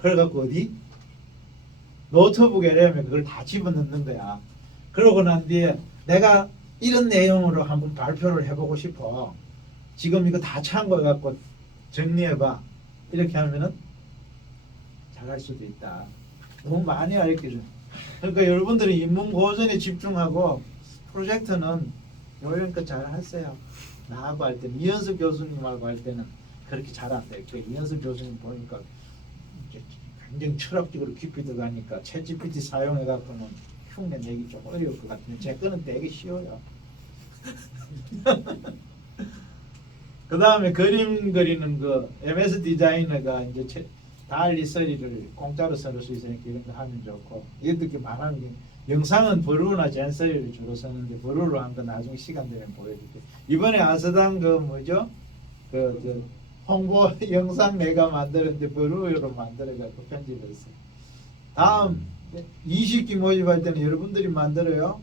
그래갖고 어디 노트북에 이러면 그걸 다 집어넣는 거야. 그러고 난 뒤에 내가 이런 내용으로 한번 발표를 해보고 싶어. 지금 이거 다 참고해갖고 정리해봐. 이렇게 하면은 잘할 수도 있다. 너무 많이 알려줘. 그러니까 여러분들이 인문 고전에 집중하고 프로젝트는 요령껏 잘 하세요. 나하고 할 때는 이현숙 교수님하고 할 때는 그렇게 잘 안 돼요. 그 이현숙 교수님 보니까 굉장히 철학적으로 깊이 들어가니까 챗GPT 사용해갖고는 흉내 내기 좀 어려울 것 같은데 제 거는 되게 쉬워요. 그 다음에 그림 그리는 그 MS 디자이너가 이제 달리 서리를 공짜로 쓸 수 있으니까 이런 거 하면 좋고, 이렇게 말하는 게 영상은 버루나 젠서리를 주로 쓰는데 버루로 한 거 나중에 시간 되면 보여줄게. 이번에 아스당 그 뭐죠? 그 홍보 영상 내가 만들었는데 버루로 만들어갖고 편집했어. 다음 20기 모집할 때는 여러분들이 만들어요.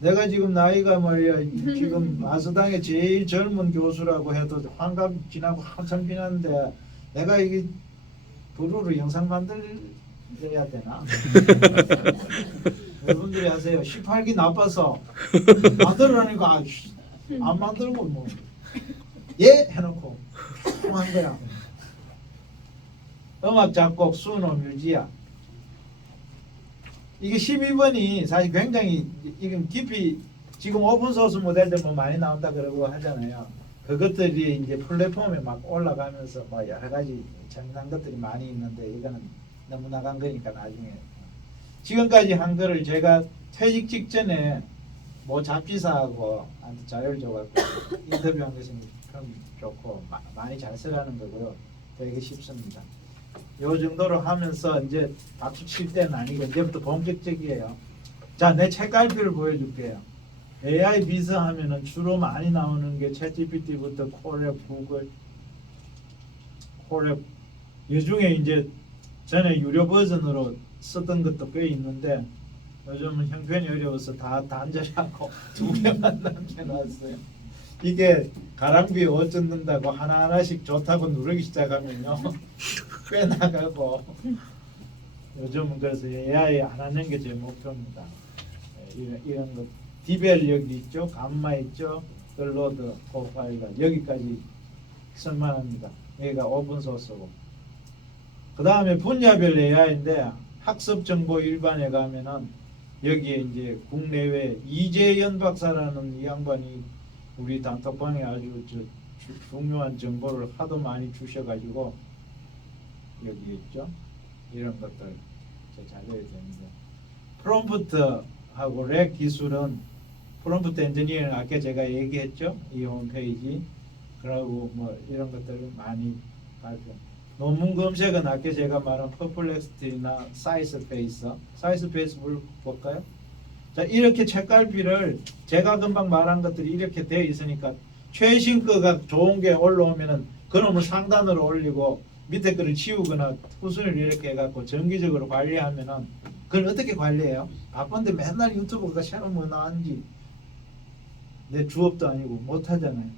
내가 지금 나이가 말이야 지금 아스당의 제일 젊은 교수라고 해도 환갑 지나고 한참 지났는데 내가 이게 브루로 영상 만들어야 되나? 여러분들이 하세요. 18기 나빠서 만들으라니까 안 만들고 뭐 예? 해놓고 한 거야. 음악 작곡 수노 뮤지야. 이게 12번이 사실 굉장히 지금 깊이 지금 오픈소스 모델들 뭐 많이 나온다 그러고 하잖아요. 그것들이 이제 플랫폼에 막 올라가면서 뭐 여러 가지 재미난 것들이 많이 있는데 이거는 너무 나간 거니까 나중에. 지금까지 한 거를 제가 퇴직 직전에 뭐 잡지사하고 한테 자료를 줘갖고 인터뷰한 것은 참 좋고 많이 잘 쓰라는 거고요. 되게 쉽습니다. 요 정도로 하면서 이제 박수 칠 때는 아니고 이제부터 본격적이에요. 자, 내 책갈피를 보여줄게요. AI 비서하면은 주로 많이 나오는 게 챗GPT부터 콜랩, 구글, 콜랩. 이 중에 이제 전에 유료 버전으로 쓰던 것도 꽤 있는데 요즘은 형편이 어려워서 다 단절하고 2개만 남겨놨어요. 이게 가랑비 옷 젖는다고 하나하나씩 좋다고 누르기 시작하면요 꽤 나가고 요즘은 그래서 AI 안 하는 게 제 목표입니다. 이런 거 디벨 여기 있죠, 감마 있죠, 클로드, 코파일러 여기까지 쓸만합니다. 여기가 오픈 소스고. 그 다음에 분야별 AI인데 학습 정보 일반에 가면은 여기에 이제 국내외 이재현 박사라는 이 양반이 우리 단톡방에 아주 중요한 정보를 하도 많이 주셔가지고 여기 있죠. 이런 것들 자료에 되는데 프롬프트하고 렉 기술은 프롬프트 엔지니어링 아까 제가 얘기했죠. 이 홈페이지 그리고 뭐 이런 것들을 많이 발표. 논문 검색은 아까 제가 말한 퍼플렉스티나 사이스페이스 볼까요? 자, 이렇게 책갈피를 제가 금방 말한 것들이 이렇게 되어 있으니까 최신 거가 좋은 게 올라오면은 그놈을 상단으로 올리고 밑에 거를 지우거나 후순위를 이렇게 해갖고 정기적으로 관리하면은 그걸 어떻게 관리해요? 바쁜데 맨날 유튜브가 새로 뭐 나왔는지 내 주업도 아니고 못하잖아요.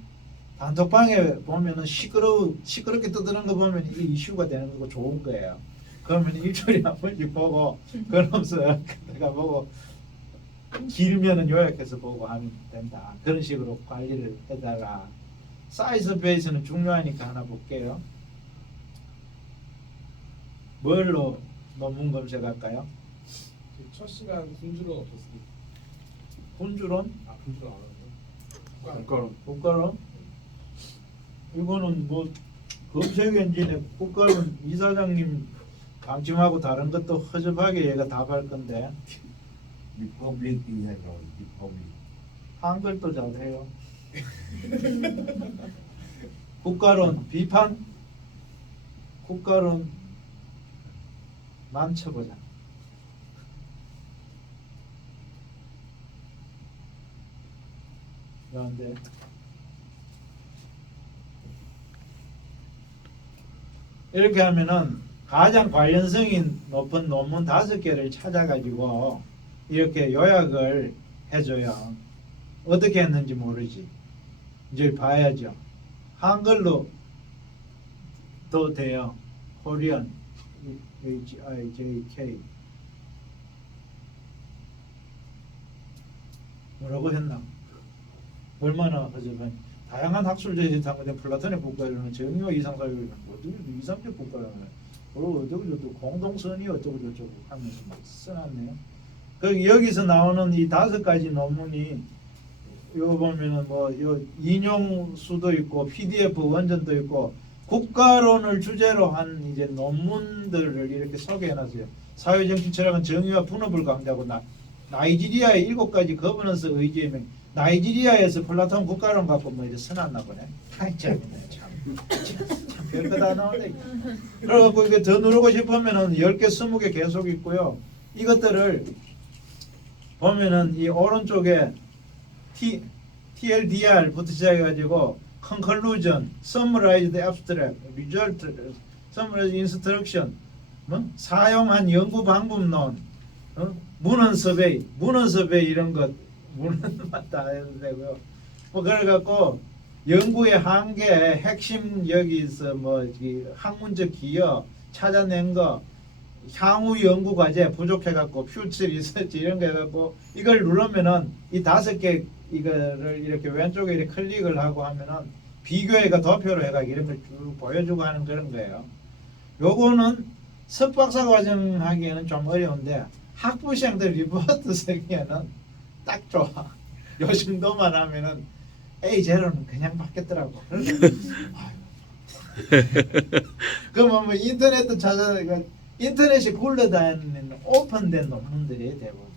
단톡방에 보면은 시끄럽게 떠드는 거 보면 이게 이슈가 되는 거고 좋은 거예요. 그러면 일주일에 한 번씩 보고 그러면서 내가 보고 길면은 요약해서 보고 하면 된다. 그런 식으로 관리를 해다가 사이즈 베이스는 중요하니까 하나 볼게요. 뭘로 논문 검색할까요? 첫 시간 군주론 없었습니다. 군주론? 아 군주론 안 하네요. 국가론. 국가론? 이거는 뭐 검색 엔진에 국가론 이사장님 방침하고 다른 것도 허접하게 얘가 답할 건데 리퍼블릭 인사이라고 리퍼블릭. 한글도 잘해요. 국가론 비판? 국가론 만쳐보자. 그런데 이렇게 하면은 가장 관련성이 높은 논문 5개를 찾아가지고 이렇게 요약을 해줘요. 어떻게 했는지 모르지. 이제 봐야죠. 한글로 도 돼요. 코리안 HIJK 뭐라고 했나? 얼마나 허접한 다양한 학술제에 탐구된 플라톤의 국가론은 정의와 이상사회를 어떻게 이상적 국가론을 그리고 어쩌고저쩌고 공동선이 어쩌고저쩌고 하면서 막 써놨네요. 그 여기서 나오는 이 5가지 논문이 이거 보면은 뭐 인용 수도 있고 PDF 원전도 있고 국가론을 주제로 한 이제 논문들을 이렇게 소개해놨어요. 사회정치 철학은 정의와 분업을 강조하고 나이지리아의 7가지 거버넌스 의지의 명. 나이지리아에서 플라톤 국가론 갖고 뭐 이제 써놨나 보네. 아이 참 별거 다 나오네. 그래갖고 이게 더 누르고 싶으면은 10개, 20개 계속 있고요. 이것들을 보면은 이 오른쪽에 TLDR부터 시작해가지고 Conclusion, Summarized Abstract, Result, Summarized Instruction, 뭐? 사용한 연구 방법론, 문헌 서베이 이런 것 문헌만 다 해도 되고요. 뭐 그래갖고 연구의 한계, 핵심 여기서 뭐 학문적 기여 찾아낸 거, 향후 연구 과제 부족해갖고 퓨처 리서치 이런 거 해갖고 이걸 누르면은 이 5개 이거를 이렇게 왼쪽에 이렇게 클릭을 하고 하면은 비교해가 도표로 해가 이런 걸 쭉 보여주고 하는 그런 거예요. 요거는 석박사 과정 하기에는 좀 어려운데 학부생들 리포트 쓰기에는 딱 좋아. 요 정도만 하면은 A0는 그냥 받겠더라고. 그러면 뭐 인터넷도 찾아가 인터넷이 굴러다니는 오픈된 논문들이 대부분.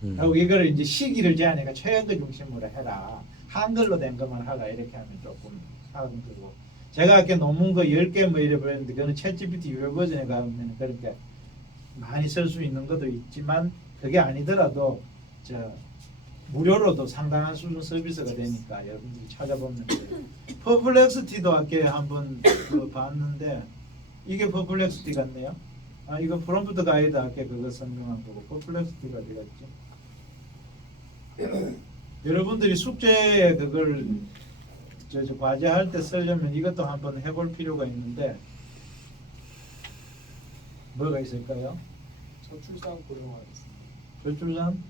그리고 이거를 이제 시기를 제한해가 최근 거 중심으로 해라. 한글로 된 것만 하라 이렇게 하면 조금 하는 거고. 제가 아까 논문 거 10개 뭐 이래 보였는데 그거는 챗GPT 유료 버전에 가면 그렇게 많이 쓸 수 있는 것도 있지만 그게 아니더라도 무료로도 상당한 수준 서비스가 되니까 여러분들이 찾아보면 돼요. 퍼플렉스티도 아까 한번 봤는데 이게 퍼플렉스티 같네요. 아 이거 프롬프트 가이드 아까 그거 설명한 거고 퍼플렉스티가 어디 갔지? 여러분들이 숙제에 그걸 과제할 때 쓰려면 이것도 한번 해볼 필요가 있는데 뭐가 있을까요? 저출산 고령화였습니다. 저출산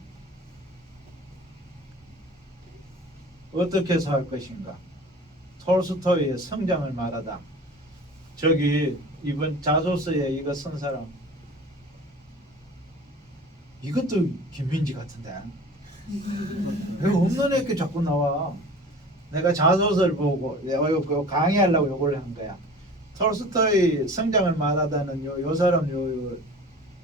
어떻게 해서 할 것인가? 톨스토이의 성장을 말하다. 저기 이번 자소서에 이거 쓴 사람 이것도 김민지 같은데 왜 없는 애게 자꾸 나와. 내가 자소서를 보고 내가 이거 강의하려고 요걸 한 거야. 톨스토이 성장을 말하다는 요 사람 요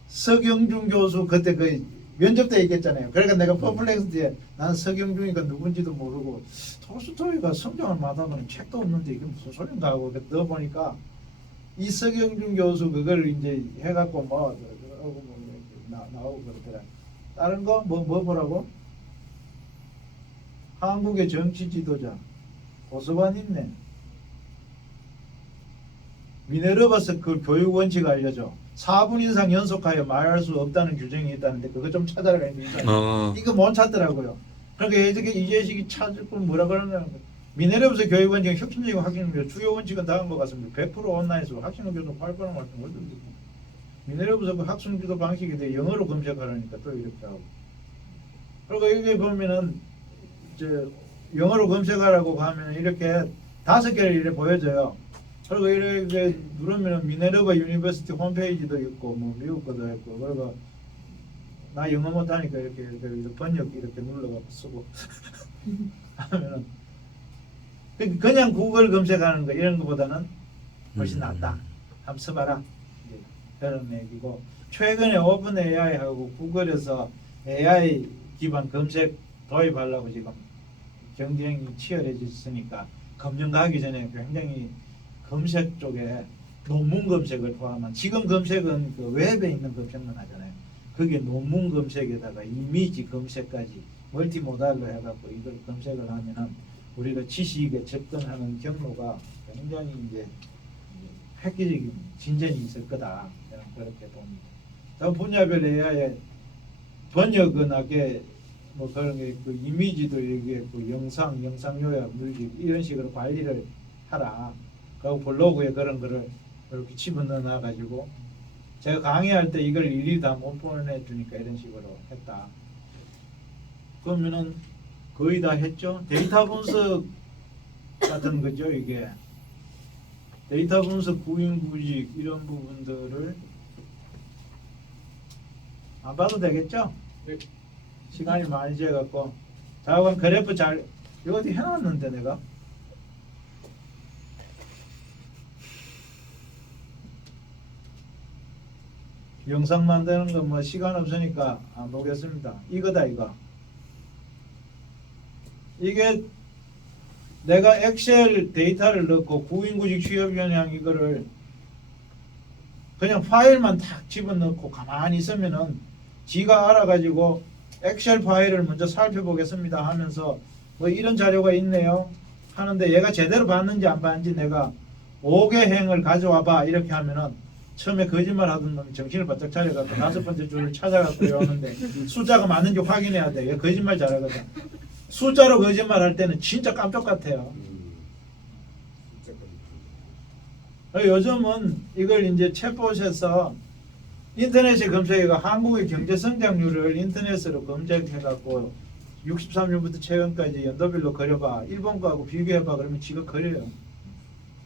서경준 교수 그때 그 면접 때 얘기했잖아요. 그러니까 내가 퍼플렉스티에 난 서경준이가 누군지도 모르고 톨스토이가 성장을 말하다는 책도 없는데 이게 무슨 소린가 하고 넣어 보니까 이 서경준 교수 그걸 이제 해갖고 나오고 그러더라. 다른 거 뭐 보라고? 한국의 정치 지도자 고스반 있네. 미네르바스 그 교육 원칙 알려줘. 4분 이상 연속하여 말할 수 없다는 규정이 있다는데 그거 좀 찾아라 했는데 이거 못 찾더라고요. 그러니까 이제식이 찾을 건 뭐라 그러냐면 미네르브스 교육 원칙은 혁신적이고 학생들 주요 원칙은 다음 것 같습니다. 100% 온라인에서 학생들 교수 활발한 활동 어떤 미네르브스 그 학습 지도 방식이 돼 영어로 검색하라니까 또 이렇게 하고. 그리고 여기 보면은 이제 영어로 검색하라고 하면 이렇게 5개를 이렇게 보여줘요. 그리고 이렇게 누르면 미네르바 유니버시티 홈페이지도 있고 뭐 미국 것도 있고. 그리고 나 영어 못하니까 이렇게 번역 이렇게 눌러갖고 쓰고 하면은 그냥 구글 검색하는 거 이런 거보다는 훨씬 낫다. 한번 써봐라. 이제 그런 얘기고 최근에 오픈 AI하고 구글에서 AI 기반 검색 도입하려고 지금 경쟁이 치열해졌으니까 검정 가기 전에 굉장히 검색 쪽에 논문 검색을 포함한 지금 검색은 그 웹에 있는 검색만 하잖아요. 그게 논문 검색에다가 이미지 검색까지 멀티모달로 해갖고 이걸 검색을 하면은 우리가 지식에 접근하는 경로가 굉장히 이제 획기적인 진전이 있을 거다. 저는 그렇게 봅니다. 다음 분야별 AI의 번역은 하게 뭐 그런 게 그 이미지도 얘기했고 영상 요약, 뮤직 이런 식으로 관리를 하라. 그리고 블로그에 그런 거를 이렇게 집어넣어 놔가지고 제가 강의할 때 이걸 일일이 다 못 보내주니까 이런 식으로 했다. 그러면은 거의 다 했죠. 데이터 분석 같은 거죠. 이게 데이터 분석, 구인구직 이런 부분들을 안 봐도 되겠죠? 네. 시간이 많이 지어갖고 자 그럼 그래프 잘 이거 어디 해놨는데 내가 영상 만드는 거 뭐 시간 없으니까 안 보겠습니다. 이거다 이거. 이게 내가 엑셀 데이터를 넣고 구인구직 취업 현황 이거를 그냥 파일만 탁 집어넣고 가만히 있으면은 지가 알아가지고 엑셀 파일을 먼저 살펴보겠습니다 하면서 뭐 이런 자료가 있네요 하는데 얘가 제대로 봤는지 안 봤는지 내가 5개 행을 가져와 봐 이렇게 하면은 처음에 거짓말 하던 놈이 정신을 바짝 차려갖고 5번째 줄을 찾아갖고 오는데 숫자가 맞는지 확인해야 돼. 얘 거짓말 잘하거든. 숫자로 거짓말 할 때는 진짜 깜짝 같아요. 진짜 요즘은 이걸 이제 챗봇에서 인터넷에 검색해가 한국의 경제 성장률을 인터넷으로 검색해갖고 63년부터 최근까지 연도별로 그려봐. 일본 거하고 비교해봐. 그러면 지가 그려요.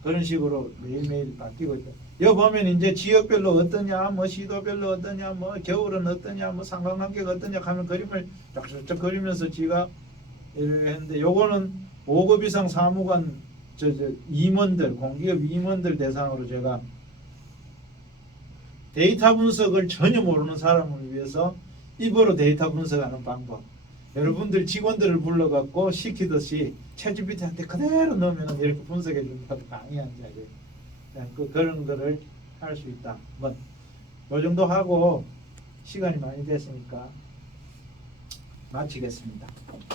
그런 식으로 매일매일 바뀌고 있다. 여기 보면 이제 지역별로 어떠냐, 뭐 시도별로 어떠냐, 뭐 겨울은 어떠냐, 뭐 상관관계가 어떠냐 하면 그림을 쫙쫙 그리면서 지가 이렇게 했는데 요거는 5급 이상 사무관 임원들, 공기업 임원들 대상으로 제가 데이터 분석을 전혀 모르는 사람을 위해서 입으로 데이터 분석하는 방법. 여러분들 직원들을 불러갖고 시키듯이 챗GPT한테 그대로 넣으면 이렇게 분석해 준다고 강의한 자리에 그런 거를 할 수 있다. 뭐, 요 정도 하고 시간이 많이 됐으니까 마치겠습니다.